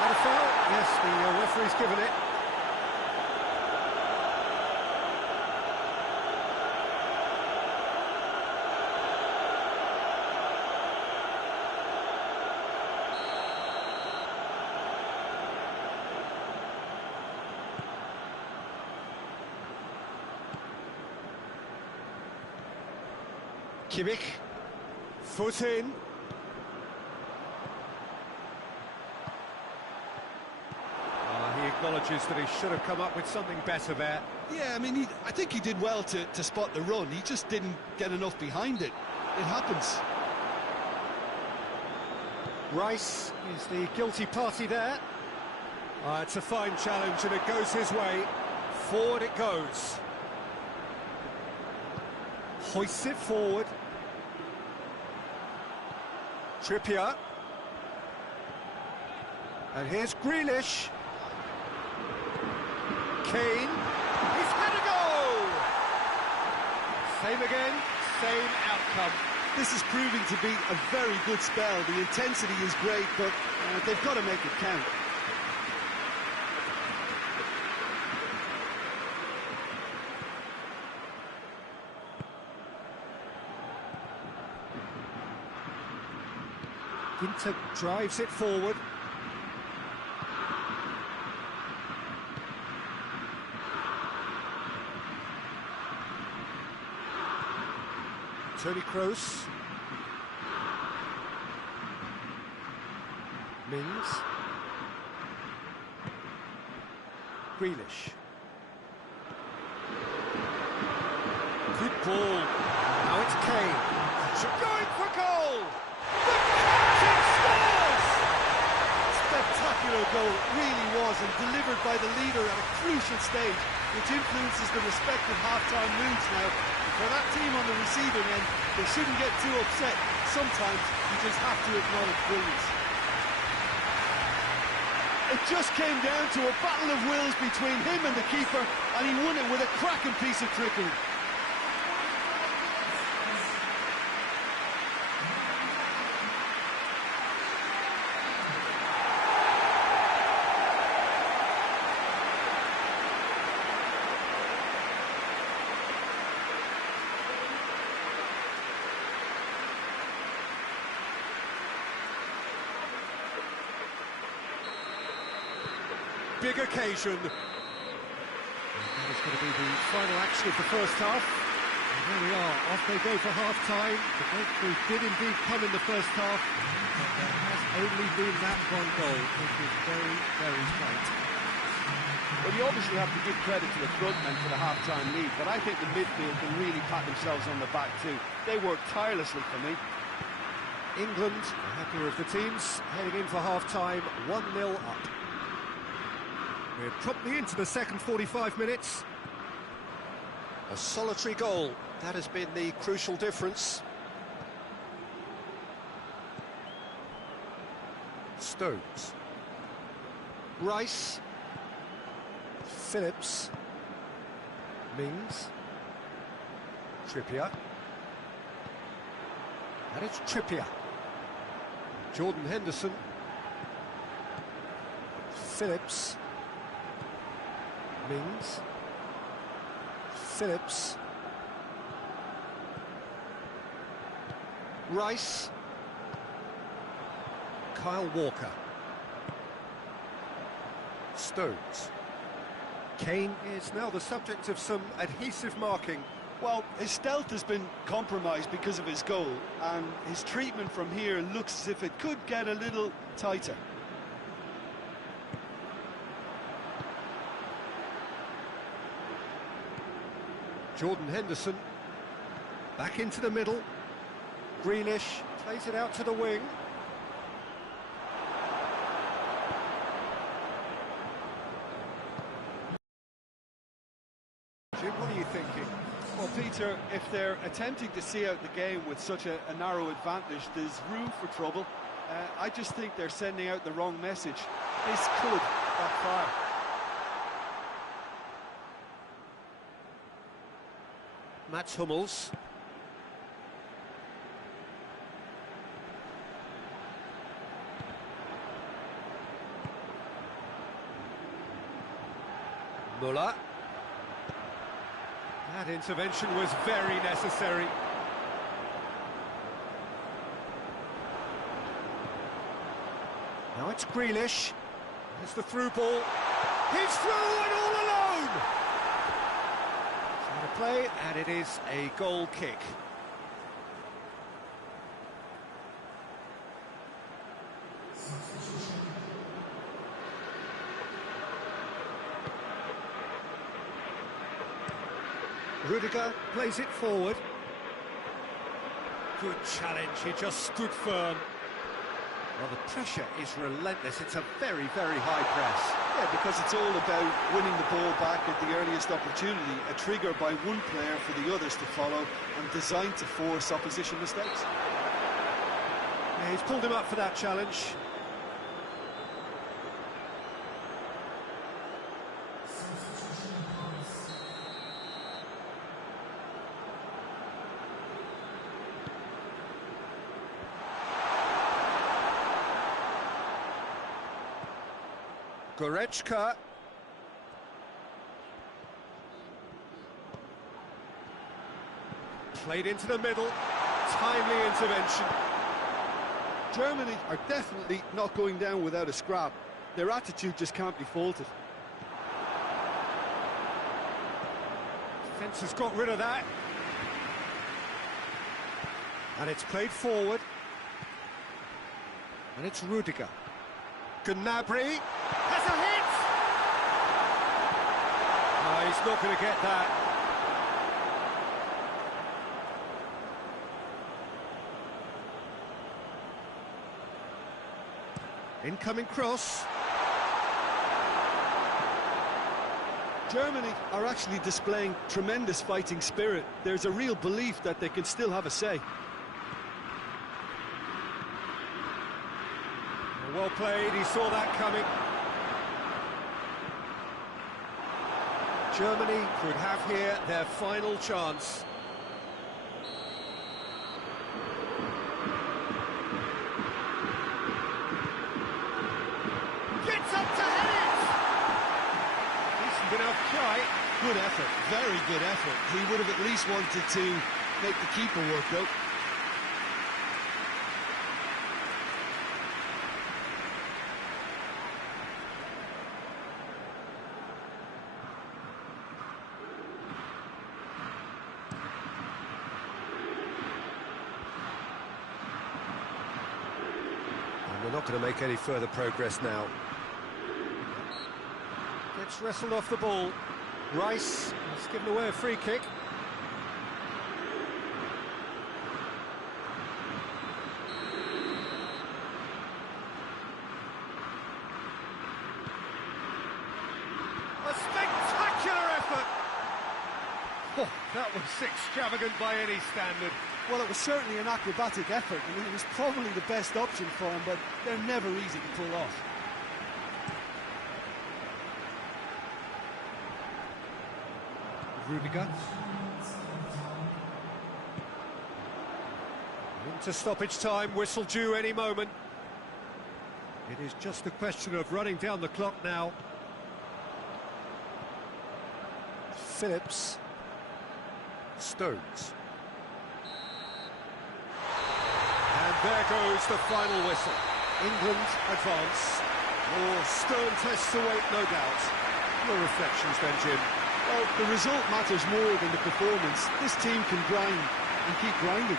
And a foul. Yes, the referee's given it. Kimmich, foot in. He acknowledges that he should have come up with something better there. Yeah, I mean, I think he did well to spot the run. He just didn't get enough behind it. It happens. Rice is the guilty party there. It's a fine challenge and it goes his way. Forward it goes. Hoists it forward. Trippier. And here's Grealish. Kane. He's had a goal! Same again, same outcome. This is proving to be a very good spell. The intensity is great, but they've got to make it count. Ginter drives it forward. Toni Kroos. Mings. Grealish. Good ball. Now it's Kane. Going for goal! The captain scores! Spectacular goal, it really was, and delivered by the leader at a crucial stage, which influences the respective half-time moods now. For that team on the receiving end, they shouldn't get too upset. Sometimes you just have to acknowledge brilliance. It just came down to a battle of wills between him and the keeper, and he won it with a cracking piece of trickery. Big occasion. That is going to be the final action of the first half. And there we are, off they go for half-time. The breakthrough did indeed come in the first half, but there has only been that one goal, which is very, very tight. Well, you obviously have to give credit to the front men for the half-time lead, but I think the midfield can really pat themselves on the back too. They worked tirelessly for me. England, the happier of the teams, heading in for half-time, 1-0 up. We're promptly into the second 45 minutes. A solitary goal, that has been the crucial difference. Stones. Rice. Phillips. Mings. Trippier. And it's Trippier. Jordan Henderson. Phillips. Mings. Phillips. Rice. Kyle Walker. Stones. Kane is now the subject of some adhesive marking. Well, his stealth has been compromised because of his goal, and his treatment from here looks as if it could get a little tighter. Jordan Henderson, back into the middle. Grealish plays it out to the wing. Jim, what are you thinking? Well, Peter, if they're attempting to see out the game with such a narrow advantage, there's room for trouble. I just think they're sending out the wrong message. This could backfire. Mats Hummels. Muller. That intervention was very necessary. Now it's Grealish. There's the through ball. He's through and all alone! Trying to play, and it is a goal kick. Rudiger plays it forward. Good challenge, he just stood firm. Well, the pressure is relentless. It's a very, very high press. Yeah, because it's all about winning the ball back at the earliest opportunity, a trigger by one player for the others to follow, and designed to force opposition mistakes. Yeah, he's pulled him up for that challenge. Goretzka. Played into the middle. Timely intervention. Germany are definitely not going down without a scrap. Their attitude just can't be faulted. Defence has got rid of that. And it's played forward. And it's Rudiger. Gnabry has a hit! Oh, he's not going to get that. Incoming cross. Germany are actually displaying tremendous fighting spirit. There's a real belief that they can still have a say. Well played, he saw that coming. Germany could have here their final chance. Gets up to head it! Decent enough try. Good effort, very good effort. He would have at least wanted to make the keeper work though. We're not going to make any further progress now. Gets wrestled off the ball. Rice has given away a free kick. A spectacular effort! Oh, that was extravagant by any standard. Well, it was certainly an acrobatic effort. I mean, it was probably the best option for him, but they're never easy to pull off. Rudiger. Into stoppage time, whistle due any moment. It is just a question of running down the clock now. Phillips. Stones. And there goes the final whistle. England advance. More stern tests await, no doubt. Your reflections then, Jim? Well, the result matters more than the performance. This team can grind and keep grinding.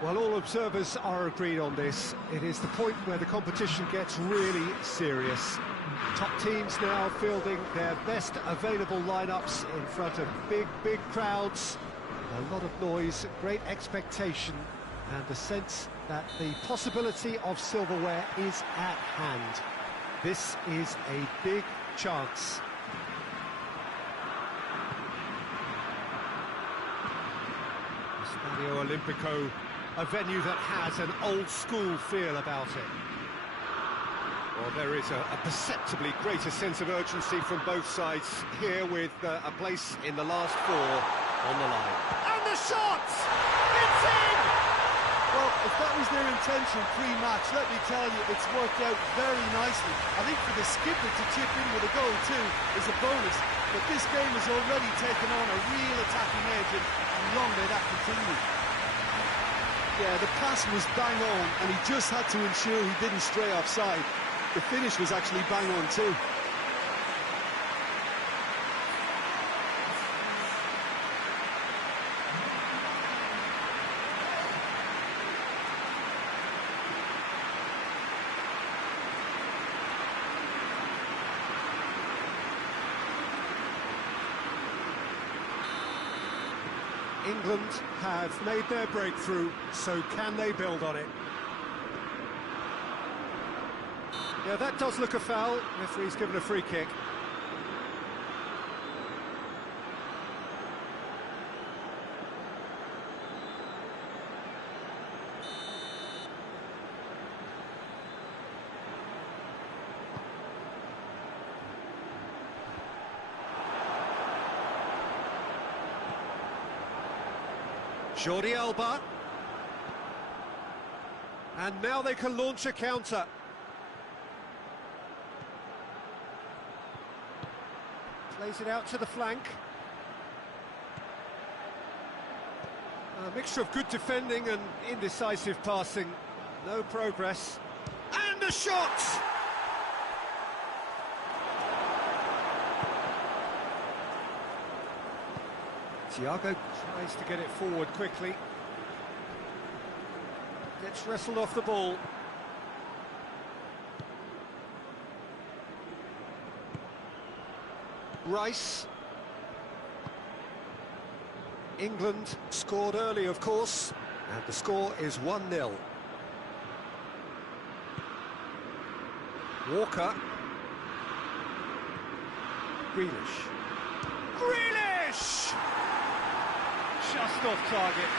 Well, all observers are agreed on this. It is the point where the competition gets really serious. Top teams now fielding their best available lineups in front of big crowds. A lot of noise, great expectation, and the sense that the possibility of silverware is at hand. This is a big chance. Stadio Olimpico, a venue that has an old-school feel about it. Well, there is a perceptibly greater sense of urgency from both sides here, with a place in the last four on the line. And the shot! It's in! Well, if that was their intention pre-match, let me tell you, it's worked out very nicely. I think for the skipper to chip in with a goal too is a bonus, but this game has already taken on a real attacking edge, and long may that continue. Yeah, the pass was bang on, and he just had to ensure he didn't stray offside. The finish was actually bang on too. England have made their breakthrough, so can they build on it? Yeah, that does look a foul. Referee's given a free kick. Jordi Alba. And now they can launch a counter. Plays it out to the flank. A mixture of good defending and indecisive passing. No progress. And a shot! Thiago tries to get it forward quickly. Gets wrestled off the ball. Rice. England scored early, of course, and the score is 1-0. Walker. Grealish. Grealish! Just off target.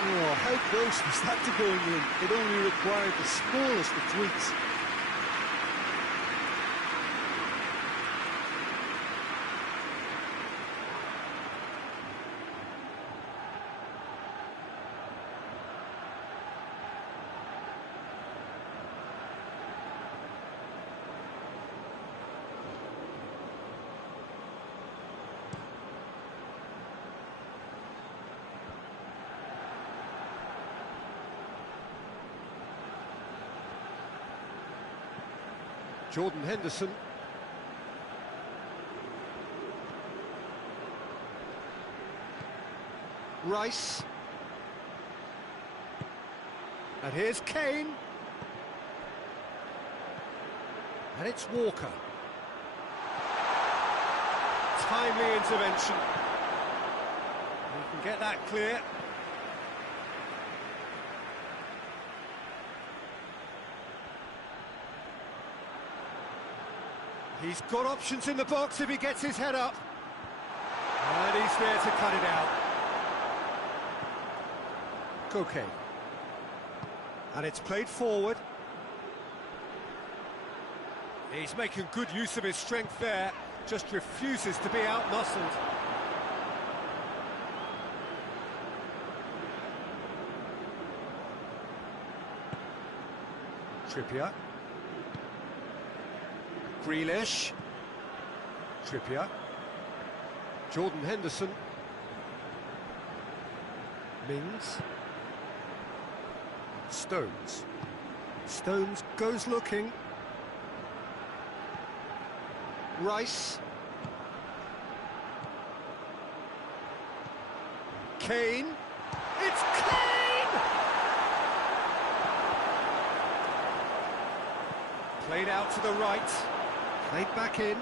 Oh, how close was that to going in? It only required the smallest of tweaks. Jordan Henderson. Rice. And here's Kane. And it's Walker. Timely intervention. You can get that clear. He's got options in the box if he gets his head up. And he's there to cut it out. Koke. And it's played forward. He's making good use of his strength there. Just refuses to be out-muscled. Trippier. Grealish. Trippier. Jordan Henderson. Mings. Stones. Stones goes looking. Rice. Kane. It's Kane! Played out to the right. Played back in.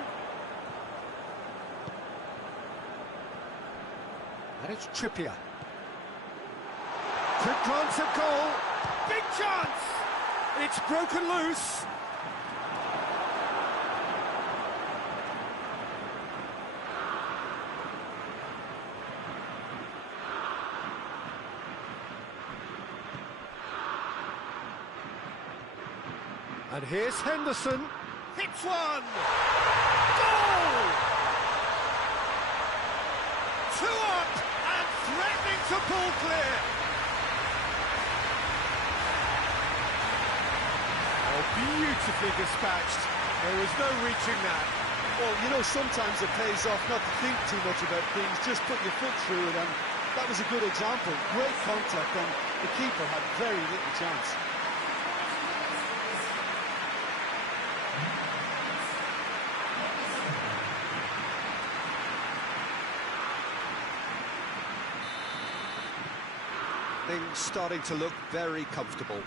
And it's Trippier. Quick glance at goal. Big chance! It's broken loose. And here's Henderson. shoots one! Goal! 2 up and threatening to pull clear. Oh, beautifully dispatched. There was no reaching that. Well, you know, sometimes it pays off not to think too much about things, just put your foot through it, and that was a good example. Great contact, and the keeper had very little chance. Things starting to look very comfortable.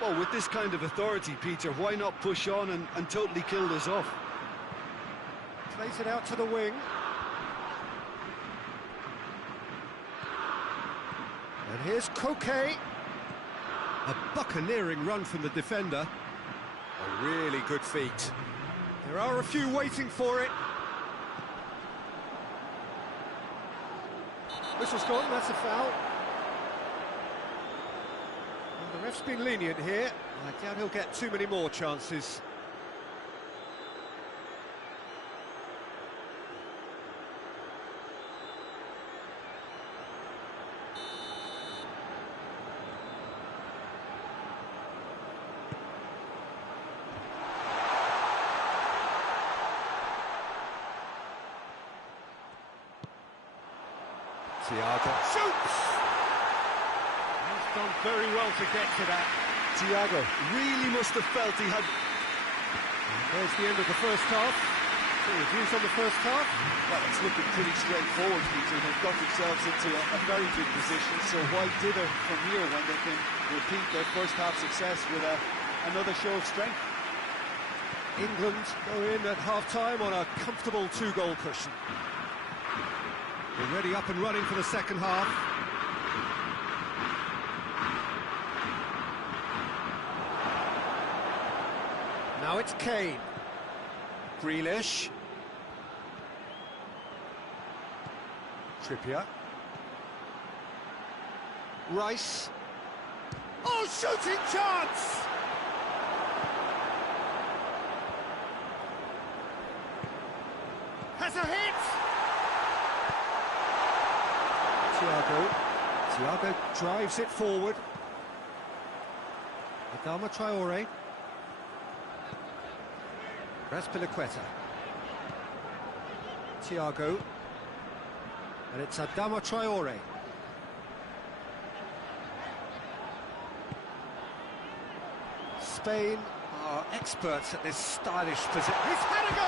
Well, with this kind of authority, Peter, why not push on and totally kill this off? Plays it out to the wing. And here's Koke. A buccaneering run from the defender. A really good feat. There are a few waiting for it. Whistle's gone, that's a foul. And the ref's been lenient here. I doubt he'll get too many more chances. Thiago shoots! He's done very well to get to that. Thiago really must have felt he had... And there's the end of the first half. So reviews on the first half. Well, it's looking pretty straightforward, Peter. They've got themselves into a very good position, so why dither from here when they can repeat their first half success with another show of strength? England go in at half-time on a comfortable 2-goal cushion. Already up and running for the second half. Now it's Kane. Grealish. Trippier. Rice. Oh, shooting chance! Has a hit! Thiago drives it forward. Adama Traore. Raspilicueta. Thiago. And it's Adama Traore. Spain are experts at this stylish position. He's had a go!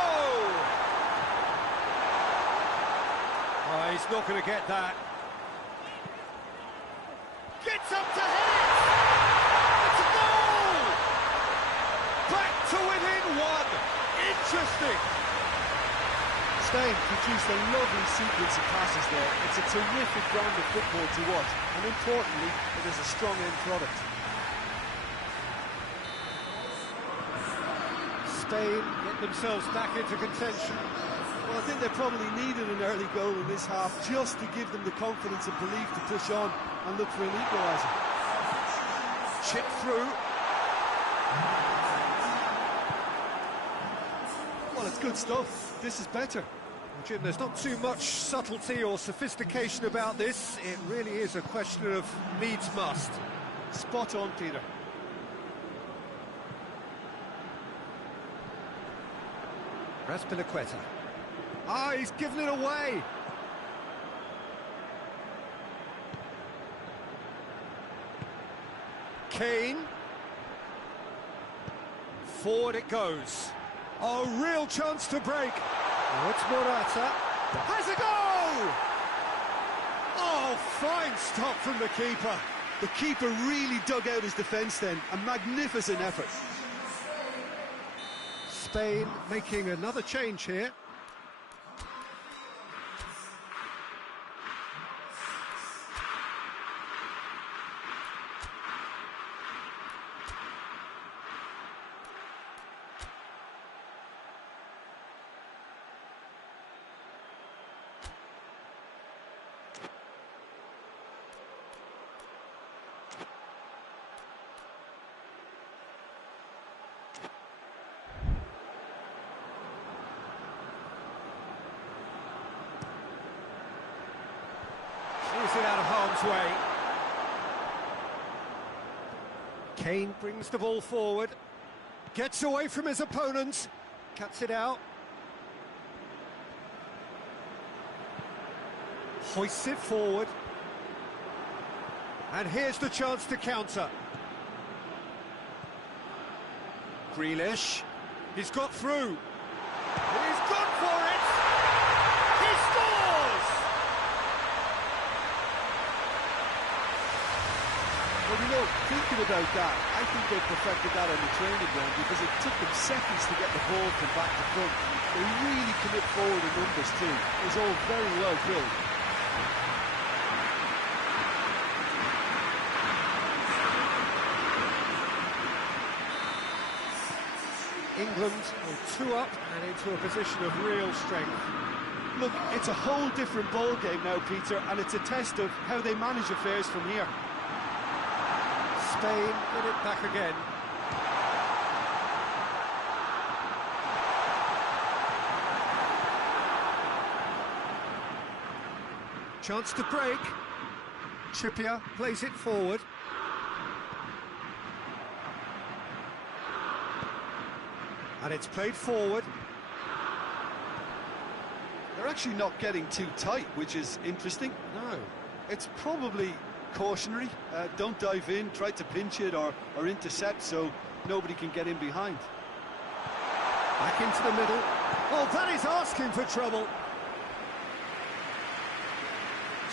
Oh, he's not going to get that. Gets up to hit it! It's a goal! Back to within 1. Interesting. Spain produced a lovely sequence of passes there. It's a terrific brand of football to watch, and importantly, it is a strong end product. Spain get themselves back into contention. Well, I think they probably needed an early goal in this half just to give them the confidence and belief to push on and look for an equaliser. Chip through. Well, it's good stuff. This is better. Well, Jim, there's not too much subtlety or sophistication about this. It really is a question of needs must. Spot on, Peter. Raspilicueta. Ah, he's given it away. Kane. Forward it goes. Oh, real chance to break. Oh, it's Morata. Has a goal! Oh, fine stop from the keeper. The keeper really dug out his defence then. A magnificent effort. Spain making another change here. it out of harm's way. Kane brings the ball forward, gets away from his opponent, cuts it out. Hoists it forward. And here's the chance to counter. Grealish, he's got through. He's gone for it! He scores! Well, you know, thinking about that, I think they perfected that on the training ground because it took them seconds to get the ball from back to front. They really commit forward in numbers too. It was all very well drilled. England are 2 up and into a position of real strength. Look, it's a whole different ball game now, Peter, and it's a test of how they manage affairs from here. Spain get it back again. Chance to break. Trippier plays it forward. And it's played forward. They're actually not getting too tight, which is interesting. No. It's probably cautionary. Don't dive in, try to pinch it or intercept so nobody can get in behind. Back into the middle. Oh, that is asking for trouble.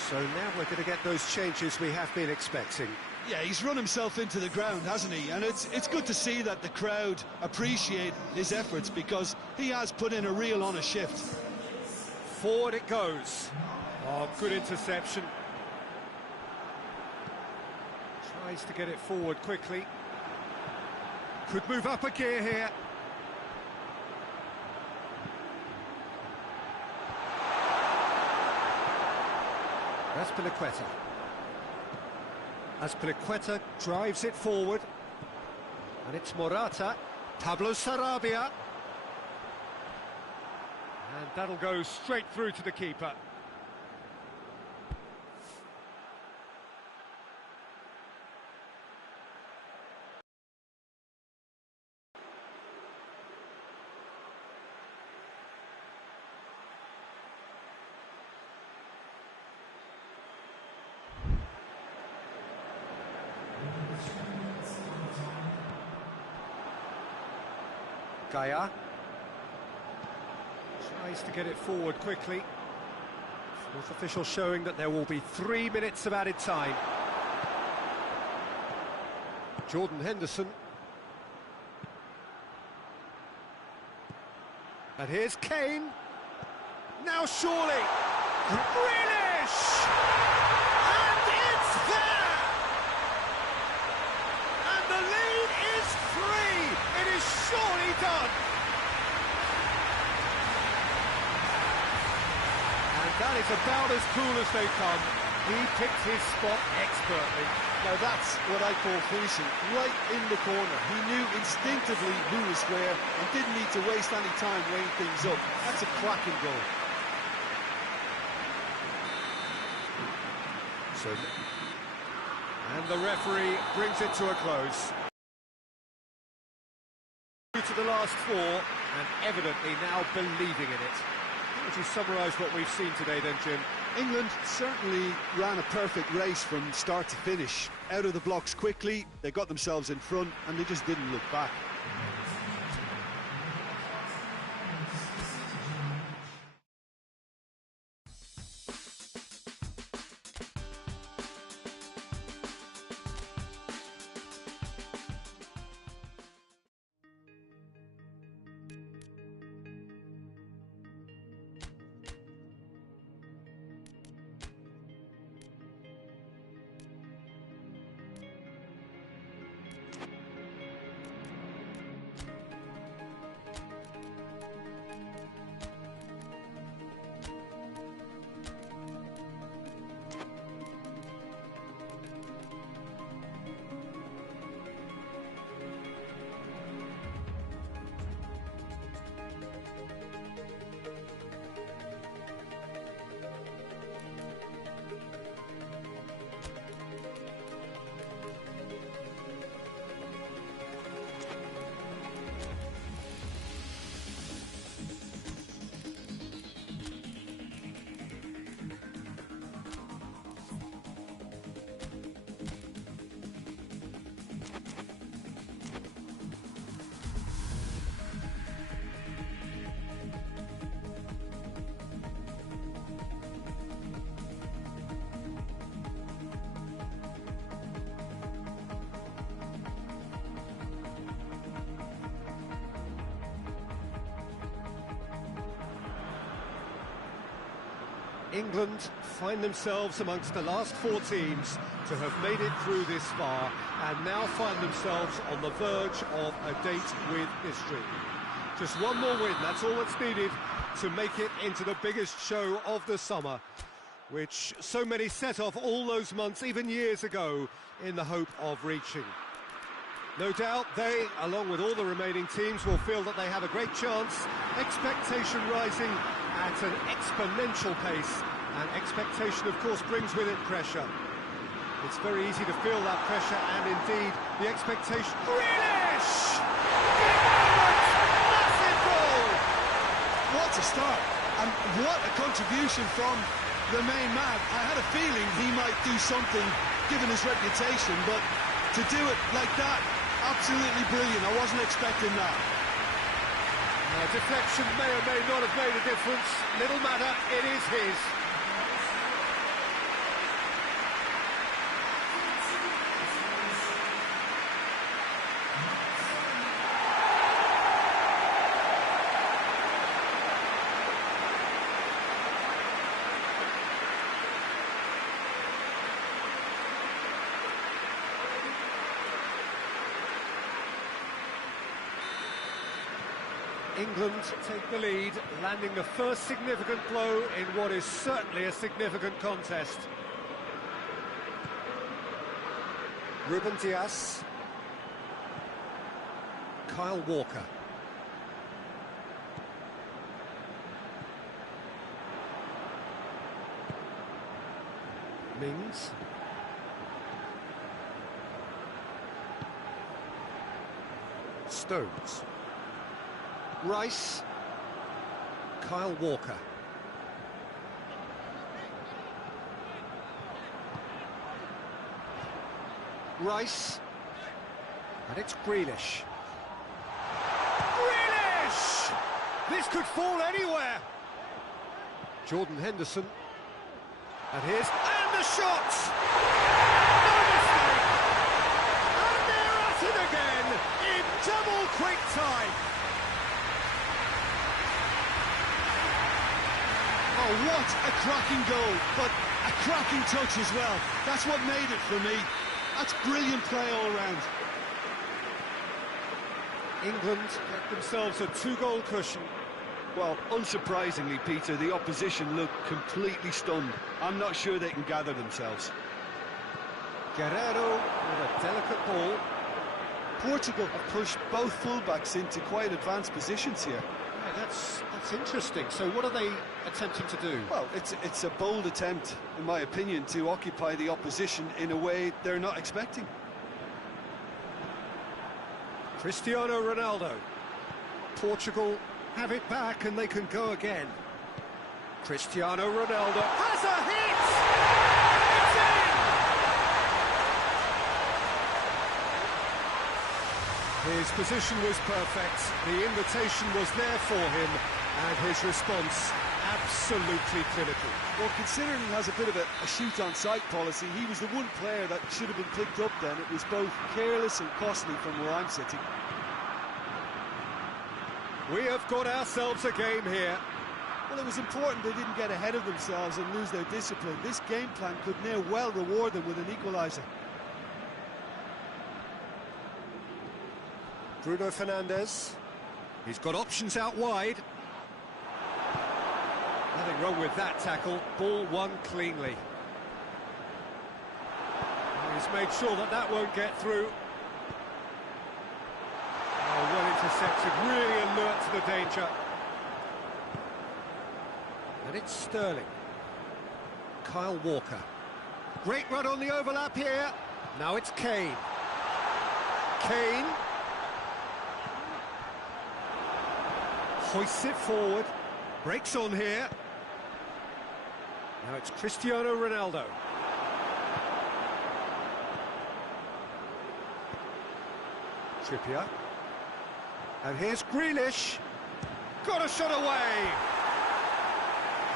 So now we're going to get those changes we have been expecting. Yeah, he's run himself into the ground, hasn't he? And it's good to see that the crowd appreciate his efforts because he has put in a real honest shift. Forward it goes. Oh, good interception. Tries to get it forward quickly. Could move up a gear here. That's Azpilicueta. Azpilicueta drives it forward. And it's Morata. Pablo Sarabia. And that'll go straight through to the keeper. Gaia tries to get it forward quickly. Fourth official showing that there will be 3 minutes of added time. Jordan Henderson. And here's Kane. Now surely. Grealish! And it's there! And the lead is 3! It is surely done! And that is about as cool as they come. He picked his spot expertly. Now that's what I call finishing, right in the corner. He knew instinctively who was where and didn't need to waste any time weighing things up. That's a cracking goal. And the referee brings it to a close. To the last 4, and evidently now believing in it. How would you summarise what we've seen today then, Jim? England certainly ran a perfect race from start to finish. Out of the blocks quickly, they got themselves in front, and they just didn't look back. England find themselves amongst the last 4 teams to have made it through this far, and now find themselves on the verge of a date with history. Just one more win, that's all that's needed to make it into the biggest show of the summer, which so many set off all those months, even years ago, in the hope of reaching. No doubt they, along with all the remaining teams, will feel that they have a great chance, expectation rising at an exponential pace, and expectation, of course, brings with it pressure. It's very easy to feel that pressure, and indeed, the expectation... Grealish! Big moment! Massive goal! What a start, and what a contribution from the main man. I had a feeling he might do something, given his reputation, but to do it like that, absolutely brilliant. I wasn't expecting that. Deflection may or may not have made a difference. Little matter, it is his. England take the lead, landing the first significant blow in what is certainly a significant contest. Ruben Dias. Kyle Walker. Mings. Stones. Rice. Kyle Walker. Rice. And it's Grealish. Grealish! This could fall anywhere. Jordan Henderson. And here's... And the shot! No mistake! And they're at it again in double quick time. Oh, what a cracking goal, but a cracking touch as well. That's what made it for me. That's brilliant play all round. England get themselves a 2-goal cushion. Well, unsurprisingly, Peter, the opposition look completely stunned. I'm not sure they can gather themselves. Guerrero with a delicate ball. Portugal have pushed both fullbacks into quite advanced positions here. Yeah, that's interesting. So what are they attempting to do? Well, it's a bold attempt, in my opinion, to occupy the opposition in a way they're not expecting. Cristiano Ronaldo. Portugal have it back and they can go again. Cristiano Ronaldo has a hit! It's in! His position was perfect, the invitation was there for him, and his response absolutely clinical. Well, considering he has a bit of a shoot-on-sight policy, he was the one player that should have been picked up then. It was both careless and costly from where I'm sitting. We have got ourselves a game here. Well, it was important they didn't get ahead of themselves and lose their discipline. This game plan could now well reward them with an equaliser. Bruno Fernandes. He's got options out wide. Nothing wrong with that tackle. Ball won cleanly. And he's made sure that that won't get through. Oh, well intercepted. Really alert to the danger. And it's Sterling. Kyle Walker. Great run on the overlap here. Now it's Kane. Kane. Hoists it forward. Breaks on here. Now it's Cristiano Ronaldo. Trippier. And here's Grealish. Got a shot away.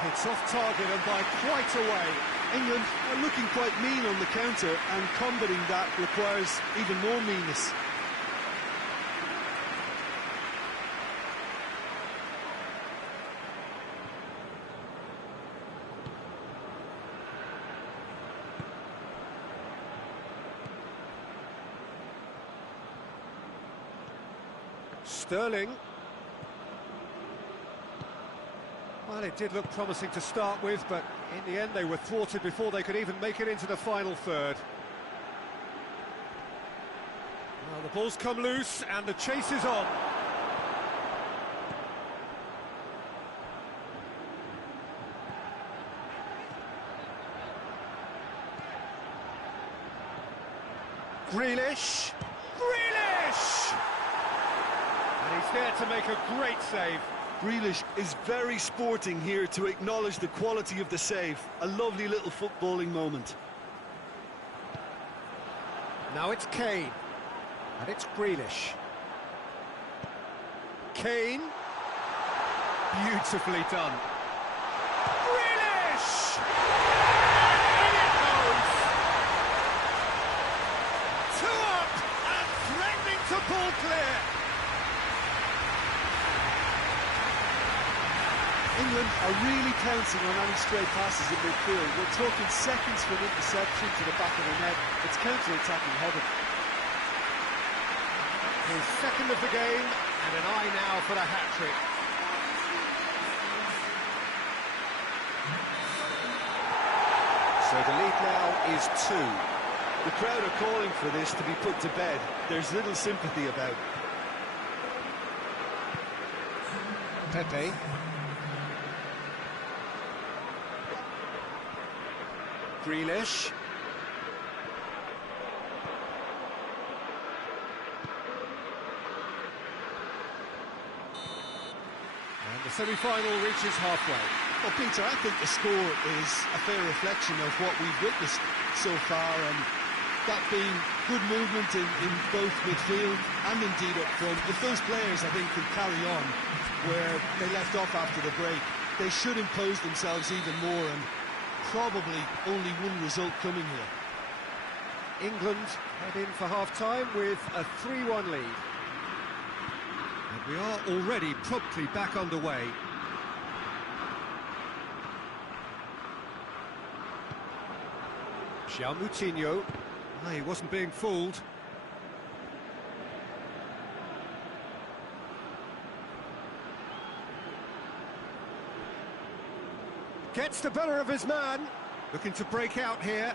It's off target and by quite a way. England are looking quite mean on the counter, and combating that requires even more meanness. Sterling. Well, it did look promising to start with, but in the end they were thwarted before they could even make it into the final third. Well, the ball's come loose and the chase is on. Grealish! Grealish! And he's there to make a great save. Grealish is very sporting here to acknowledge the quality of the save. A lovely little footballing moment. Now it's Kane. And it's Grealish. Kane. Beautifully done. Grealish! In it goes! 2 up and threatening to pull clear. England are really pouncing on any stray passes in midfield. We're talking seconds from interception to the back of the net. It's counter-attacking heaven. His second of the game, and an eye now for the hat-trick. So the lead now is 2. The crowd are calling for this to be put to bed. There's little sympathy about. Pepe. Grealish. And the semi-final reaches halfway. Well, Peter, I think the score is a fair reflection of what we've witnessed so far, and that being good movement in both midfield and indeed up front. If those players, I think, can carry on where they left off after the break, they should impose themselves even more, and probably only one result coming here. England head in for half-time with a 3-1 lead. And we are already promptly back underway. Moutinho. He wasn't being fooled. Gets the better of his man. Looking to break out here.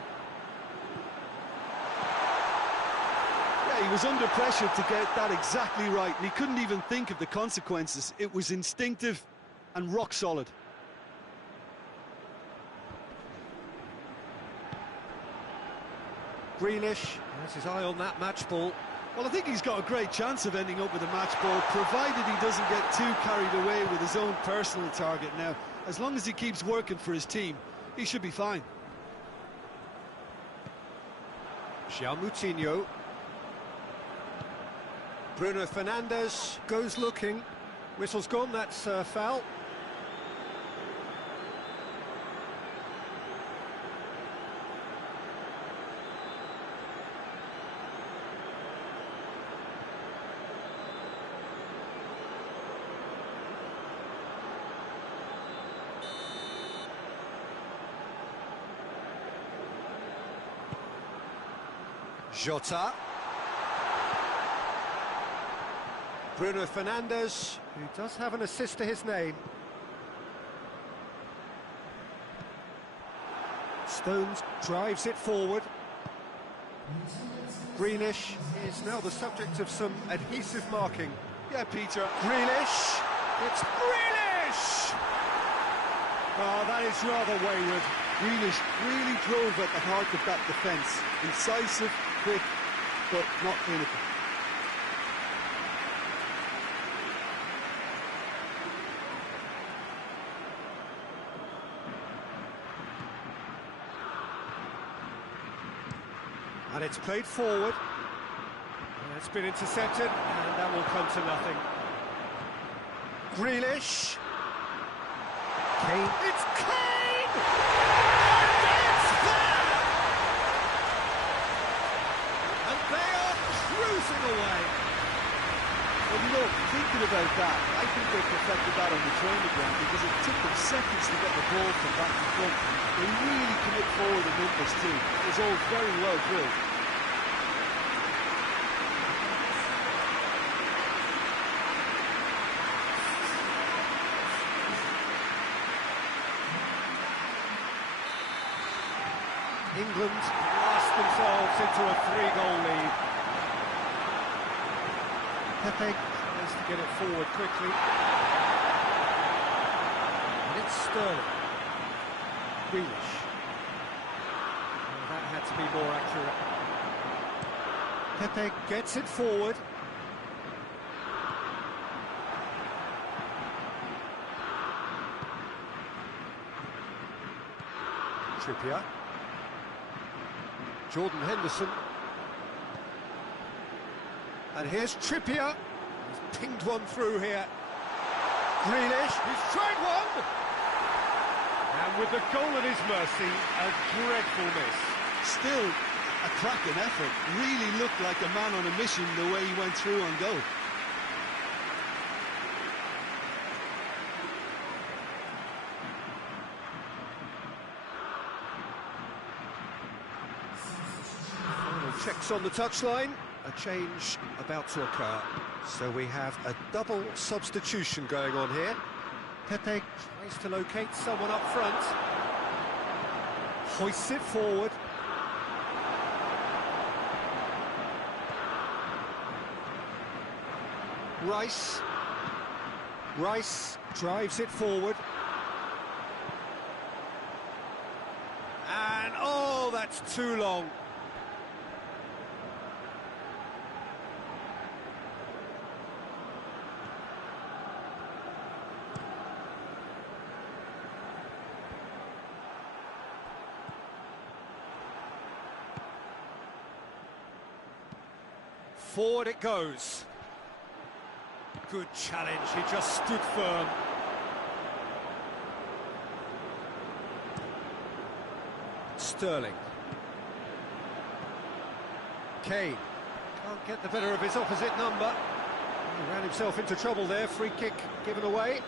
Yeah, he was under pressure to get that exactly right, and he couldn't even think of the consequences. It was instinctive and rock solid. Grealish has his eye on that match ball. Well, I think he's got a great chance of ending up with a match ball, provided he doesn't get too carried away with his own personal target. Now, as long as he keeps working for his team, he should be fine. Moutinho. Bruno Fernandes goes looking. Whistle's gone, that's foul. Jota. Bruno Fernandes, who does have an assist to his name. Stones drives it forward. Grealish is now the subject of some adhesive marking. Yeah, Peter. Grealish! It's Grealish! Oh, that is rather wayward. Grealish really drove at the heart of that defence. Incisive, quick, but not clinical. And it's played forward. And it's been intercepted, and that will come to nothing. Grealish. Kane. It's Kane! And it's there! And they are cruising away. Well, look, thinking about that, I think they perfected that on the training ground because it took them seconds to get the ball from back to front. They really commit forward in numbers too. It was all very well drilled. England blast themselves into a 3-goal lead. Pepe tries to get it forward quickly. And it's Sterling. Grealish. Well, that had to be more accurate. Pepe gets it forward. Trippier. Jordan Henderson. And here's Trippier. He's pinged one through here. Grealish, he's tried one! And with the goal at his mercy, a dreadful miss. Still a cracking effort. Really looked like a man on a mission the way he went through on goal. Checks on the touchline, a change about to occur. So we have a double substitution going on here. Pepe tries to locate someone up front. Hoists it forward. Rice drives it forward. And, oh, that's too long. Forward it goes. Good challenge, he just stood firm. Sterling. Kane. Can't get the better of his opposite number. He ran himself into trouble there, free kick given away.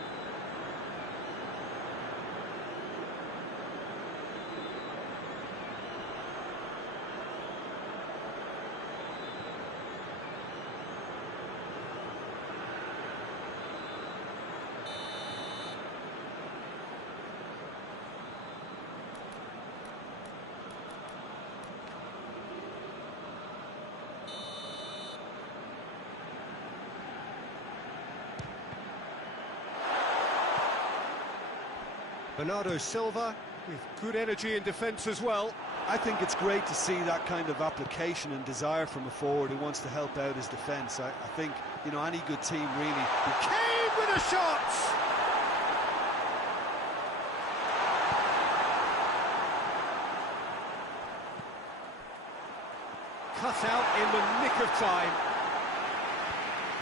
Bernardo Silva with good energy in defence as well. I think it's great to see that kind of application and desire from a forward who wants to help out his defence. I think, you know, any good team really... Kane with a shot! Cut out in the nick of time.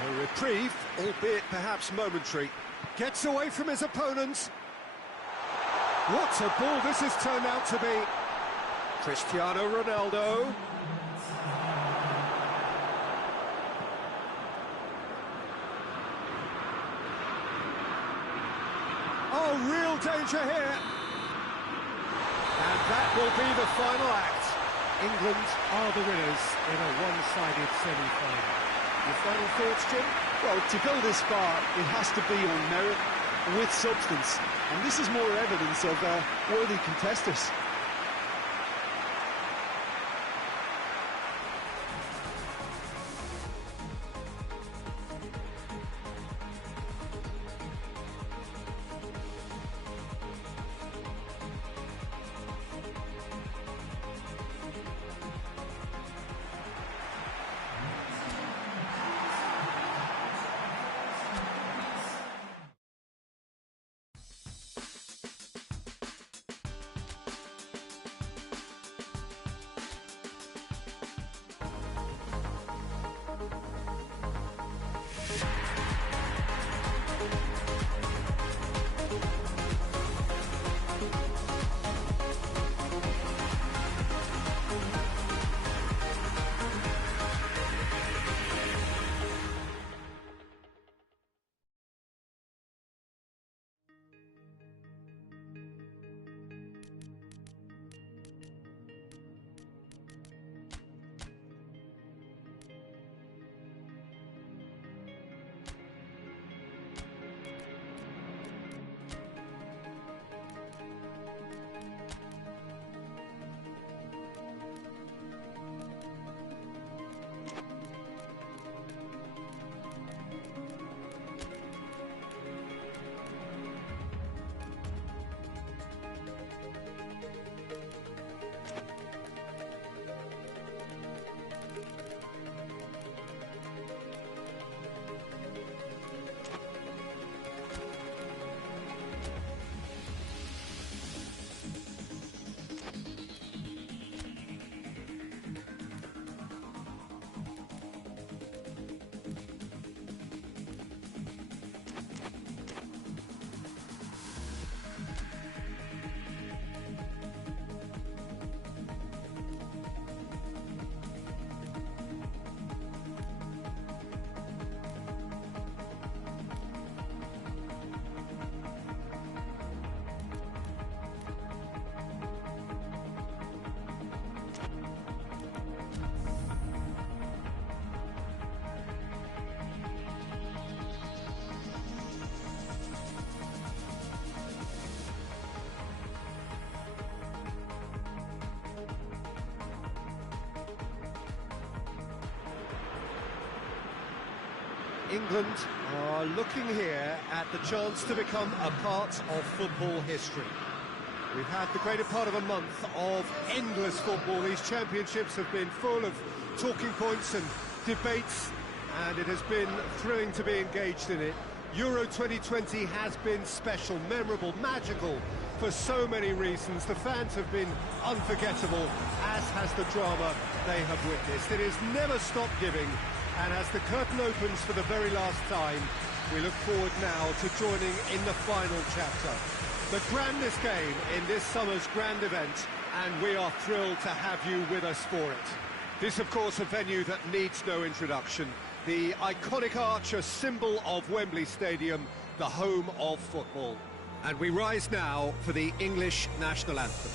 A reprieve, albeit perhaps momentary. Gets away from his opponents. What a ball this has turned out to be. Cristiano Ronaldo. Oh, real danger here. And that will be the final act. England are the winners in a one-sided semi-final. Your final thoughts, Jim? Well, to go this far, it has to be on merit, with substance, and this is more evidence of worthy contestants. England are looking here at the chance to become a part of football history. We've had the greater part of a month of endless football. These championships have been full of talking points and debates, and it has been thrilling to be engaged in it. Euro 2020 has been special, memorable, magical for so many reasons. The fans have been unforgettable, as has the drama they have witnessed. It has never stopped giving, and as the curtain opens for the very last time, we look forward now to joining in the final chapter. The grandest game in this summer's grand event, and we are thrilled to have you with us for it. This, of course, a venue that needs no introduction. The iconic arch, a symbol of Wembley Stadium, the home of football. And we rise now for the English national anthem.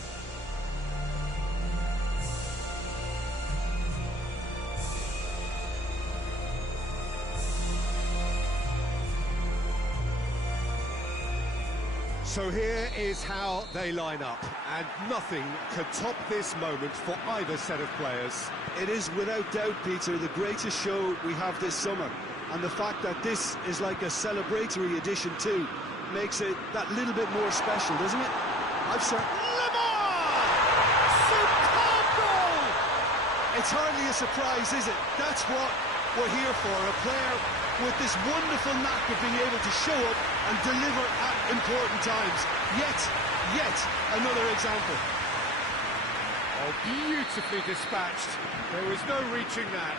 So here is how they line up, and nothing can top this moment for either set of players. It is without doubt, Peter, the greatest show we have this summer. And the fact that this is like a celebratory edition too makes it that little bit more special, doesn't it? I've certainly... Superb goal! It's hardly a surprise, is it? That's what we're here for, a player with this wonderful knack of being able to show up and deliver at important times. Yet another example. Oh, beautifully dispatched. There was no reaching that.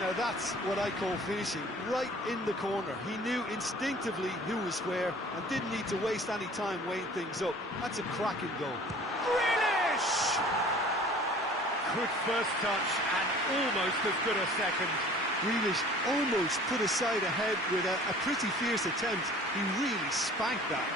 Now that's what I call finishing, right in the corner. He knew instinctively who was where and didn't need to waste any time weighing things up. That's a cracking goal. Grealish! Good first touch and almost as good a second. Grealish almost put his side ahead with a pretty fierce attempt. He really spanked that.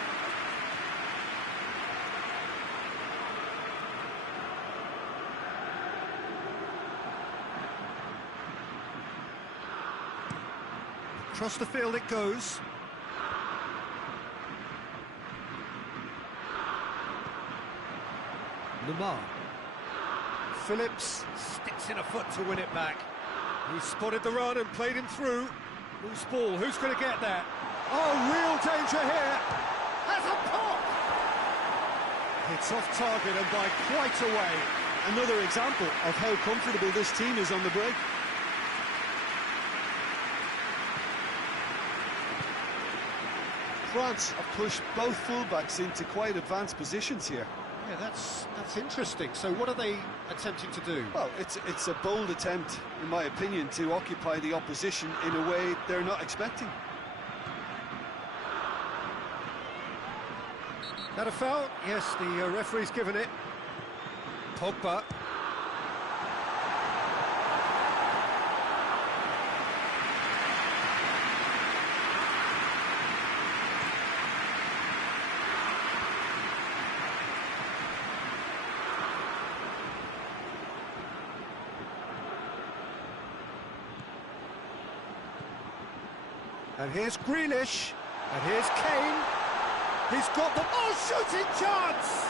Across the field it goes. Lamar. Phillips sticks in a foot to win it back. He spotted the run and played him through. Loose ball, who's going to get that? Oh, real danger here. Has a pop! It's off target and by quite a way. Another example of how comfortable this team is on the break. France have pushed both fullbacks into quite advanced positions here. Yeah, that's interesting. So what are they attempting to do? Well, it's a bold attempt, in my opinion, to occupy the opposition in a way they're not expecting. That a foul? Yes, the referee's given it. Pogba. And here's Grealish, and here's Kane. He's got the shooting chance!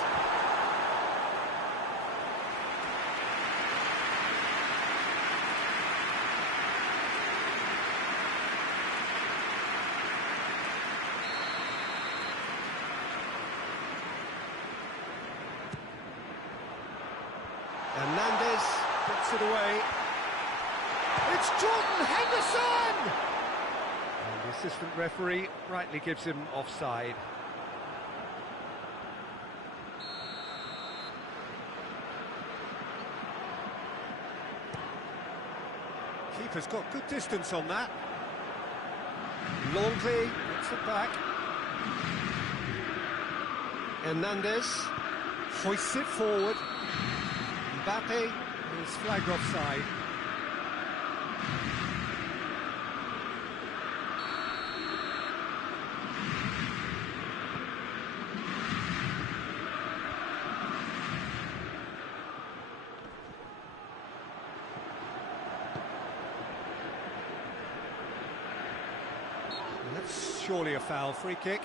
Hernandez gets it away. It's Jordan Henderson! And the assistant referee rightly gives him offside. Keeper's got good distance on that. Longley gets it back. Hernandez hoists it forward. Mbappe is flagged offside. That's surely a foul. Free kick.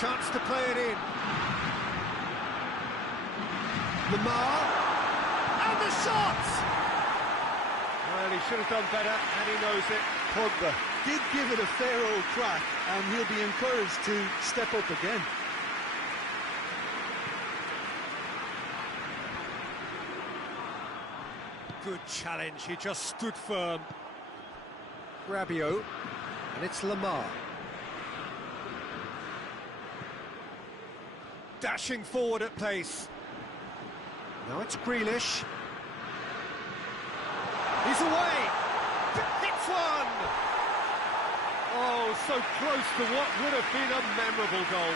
chance to play it in. Lamar, and the shot! Well, he should have done better, and he knows it. Pogba did give it a fair old crack, and he'll be encouraged to step up again. Good challenge, he just stood firm. Rabiot, and it's Lamar. Dashing forward at pace. Now it's Grealish. He's away! Hits one! Oh, so close to what would have been a memorable goal.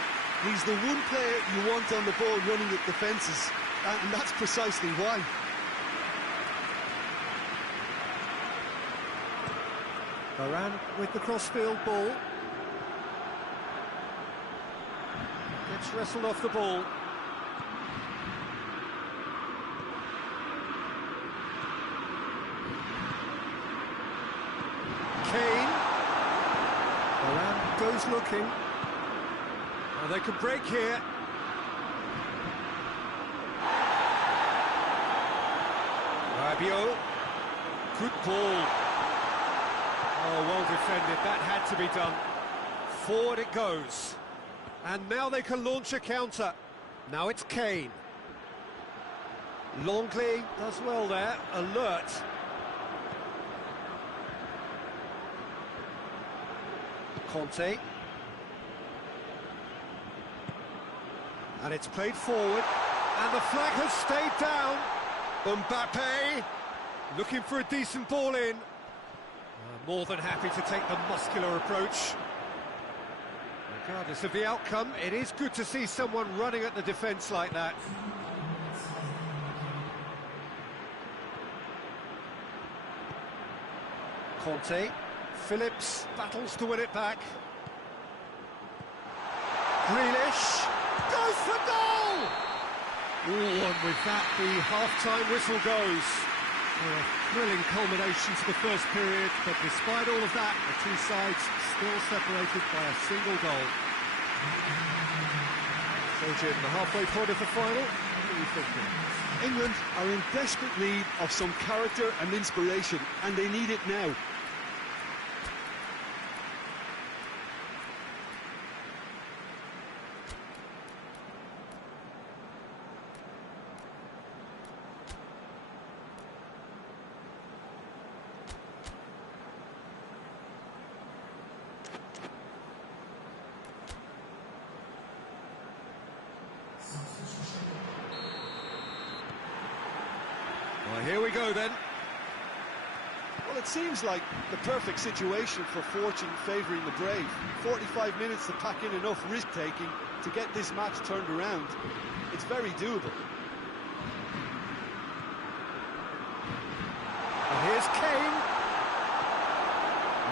He's the one player you want on the ball running at defences, and that's precisely why. Varane with the crossfield ball. Gets wrestled off the ball. Kane. Varane goes looking. Oh, they could break here. Rabiot. Good ball. Oh, well defended, that had to be done. Forward it goes. And now they can launch a counter. Now it's Kane. Longley does well there, alert. Conte. And it's played forward. And the flag has stayed down. Mbappe looking for a decent ball in. More than happy to take the muscular approach. Regardless of the outcome, it is good to see someone running at the defence like that. Conte. Phillips battles to win it back. Grealish goes for goal! Ooh, and with that, the half-time whistle goes. A thrilling culmination to the first period, but despite all of that, the two sides still separated by a single goal. So, Jim, the halfway point of the final, what are you thinking? England are in desperate need of some character and inspiration, and they need it now. Well, here we go then. Well, it seems like the perfect situation for fortune favouring the brave. 45 minutes to pack in enough risk-taking to get this match turned around. It's very doable. And here's Kane.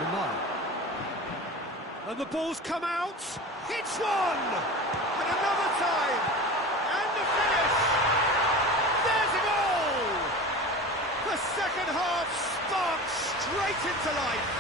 Lamar. And the ball's come out. Hits one! And another time! And the finish! There's a goal! The second half sparks straight into life.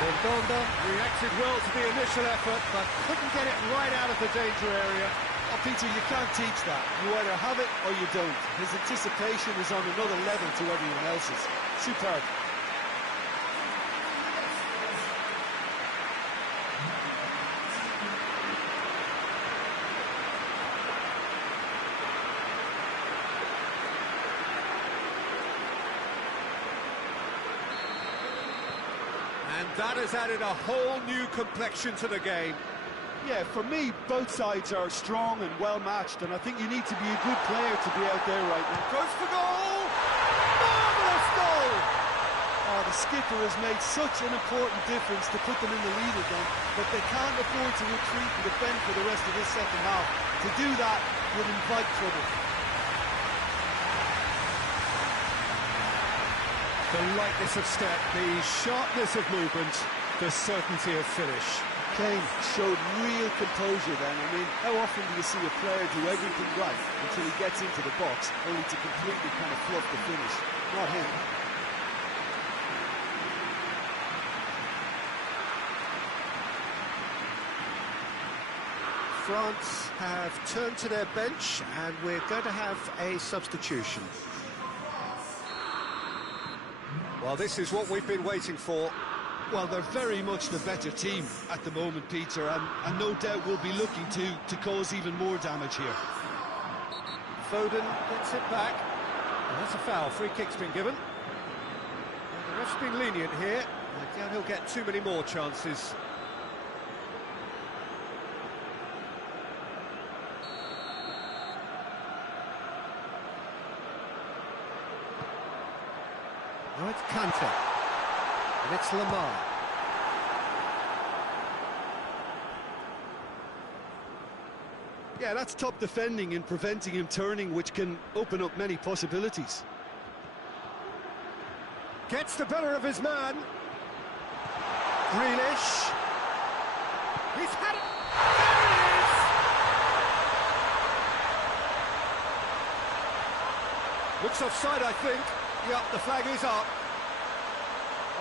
Mondonda reacted well to the initial effort, but couldn't get it right out of the danger area. Oh, Peter, you can't teach that. You either have it or you don't. His anticipation is on another level to everyone else's. Superb. And that has added a whole new complexion to the game. Yeah, for me, both sides are strong and well-matched, and I think you need to be a good player to be out there right now. Goes for goal! Marvellous goal! Oh, the skipper has made such an important difference to put them in the lead again, but they can't afford to retreat and defend for the rest of this second half. To do that would invite trouble. The lightness of step, the sharpness of movement, the certainty of finish. Kane showed real composure then. I mean, how often do you see a player do everything right until he gets into the box, only to completely kind of fluff the finish? Not him. France have turned to their bench, and we're going to have a substitution. Well, this is what we've been waiting for. Well, they're very much the better team at the moment, Peter, and no doubt will be looking to cause even more damage here. Foden gets it back. And that's a foul. Free kick's been given. And the ref's been lenient here. I doubt he'll get too many more chances. Now it's Kante. And it's Lamar. Yeah, that's top defending and preventing him turning, which can open up many possibilities. Gets the better of his man. Grealish. He's had it. There it is! Looks offside, I think. Yep, the flag is up.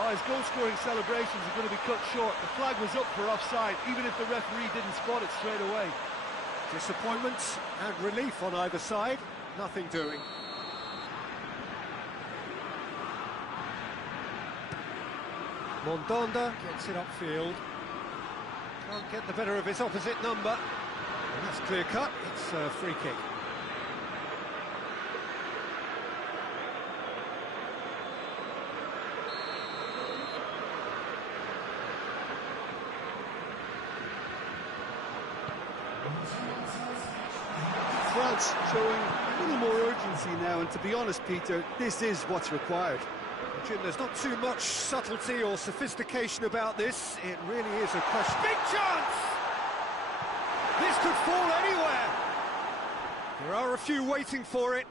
Oh, his goal-scoring celebrations are going to be cut short. The flag was up for offside, even if the referee didn't spot it straight away. Disappointment and relief on either side. Nothing doing. Mondonda gets it upfield. Can't get the better of his opposite number. And that's clear cut. It's a free kick. France showing a little more urgency now, and to be honest, Peter, this is what's required. Jim, there's not too much subtlety or sophistication about this. It really is a question. Big chance! This could fall anywhere. There are a few waiting for it.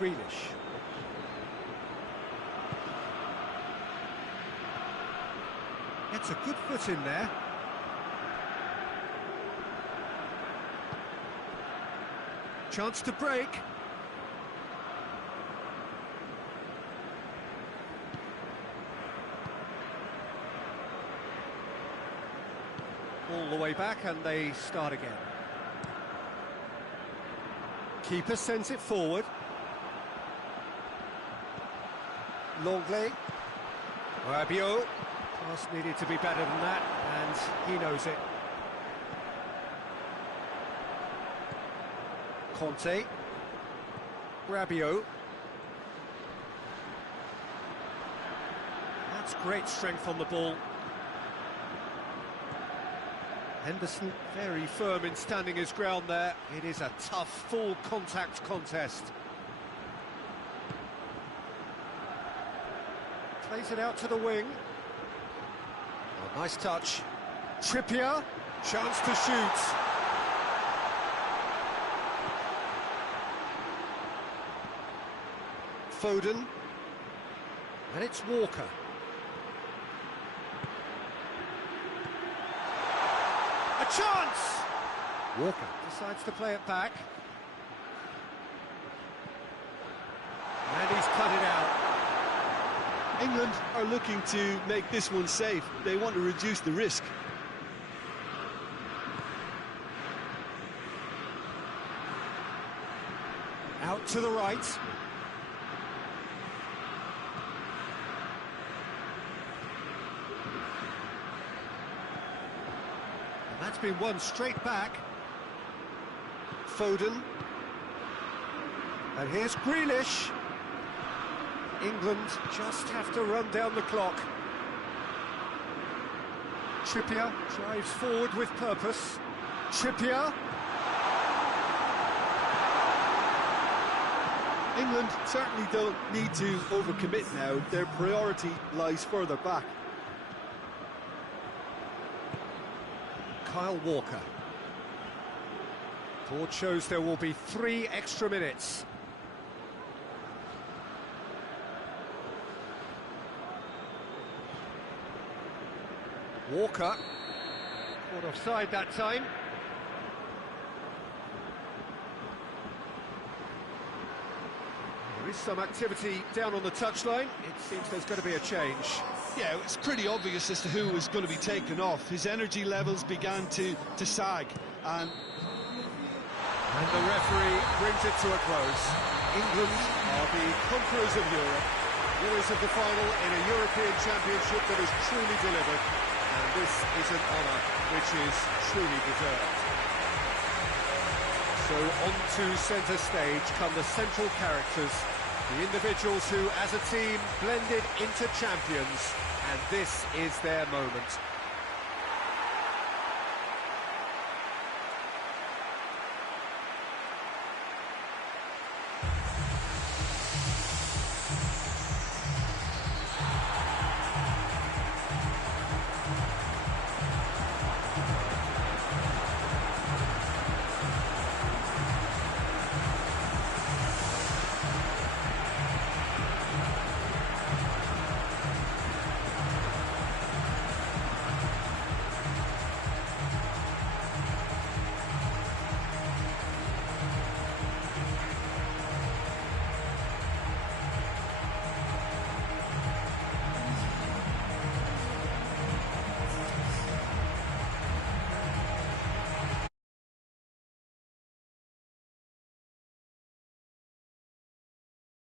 Grealish. Gets a good foot in there. Chance to break. All the way back, and they start again. Keeper sends it forward. Longley. Rabiot. Pass needed to be better than that, and he knows it. Conte. Rabiot. That's great strength on the ball. Henderson very firm in standing his ground there. It is a tough, full contact contest. Plays it out to the wing. Oh, nice touch. Trippier, chance to shoot. Foden, and it's Walker. A chance! Walker decides to play it back. And he's cut it out. England are looking to make this one safe. They want to reduce the risk. Out to the right. That's been won straight back. Foden. And here's Grealish. England just have to run down the clock. Trippier drives forward with purpose. Trippier. England certainly don't need to overcommit now. Their priority lies further back. Kyle Walker. Board shows there will be 3 extra minutes. Walker. Caught offside that time. There is some activity down on the touchline. It seems there's going to be a change. Yeah, it's pretty obvious as to who was going to be taken off. His energy levels began to sag, and the referee brings it to a close. England are the conquerors of Europe, winners of the final in a European Championship that is truly delivered, and this is an honour which is truly deserved. So on to centre stage come the central characters, the individuals who, as a team, blended into champions, and this is their moment.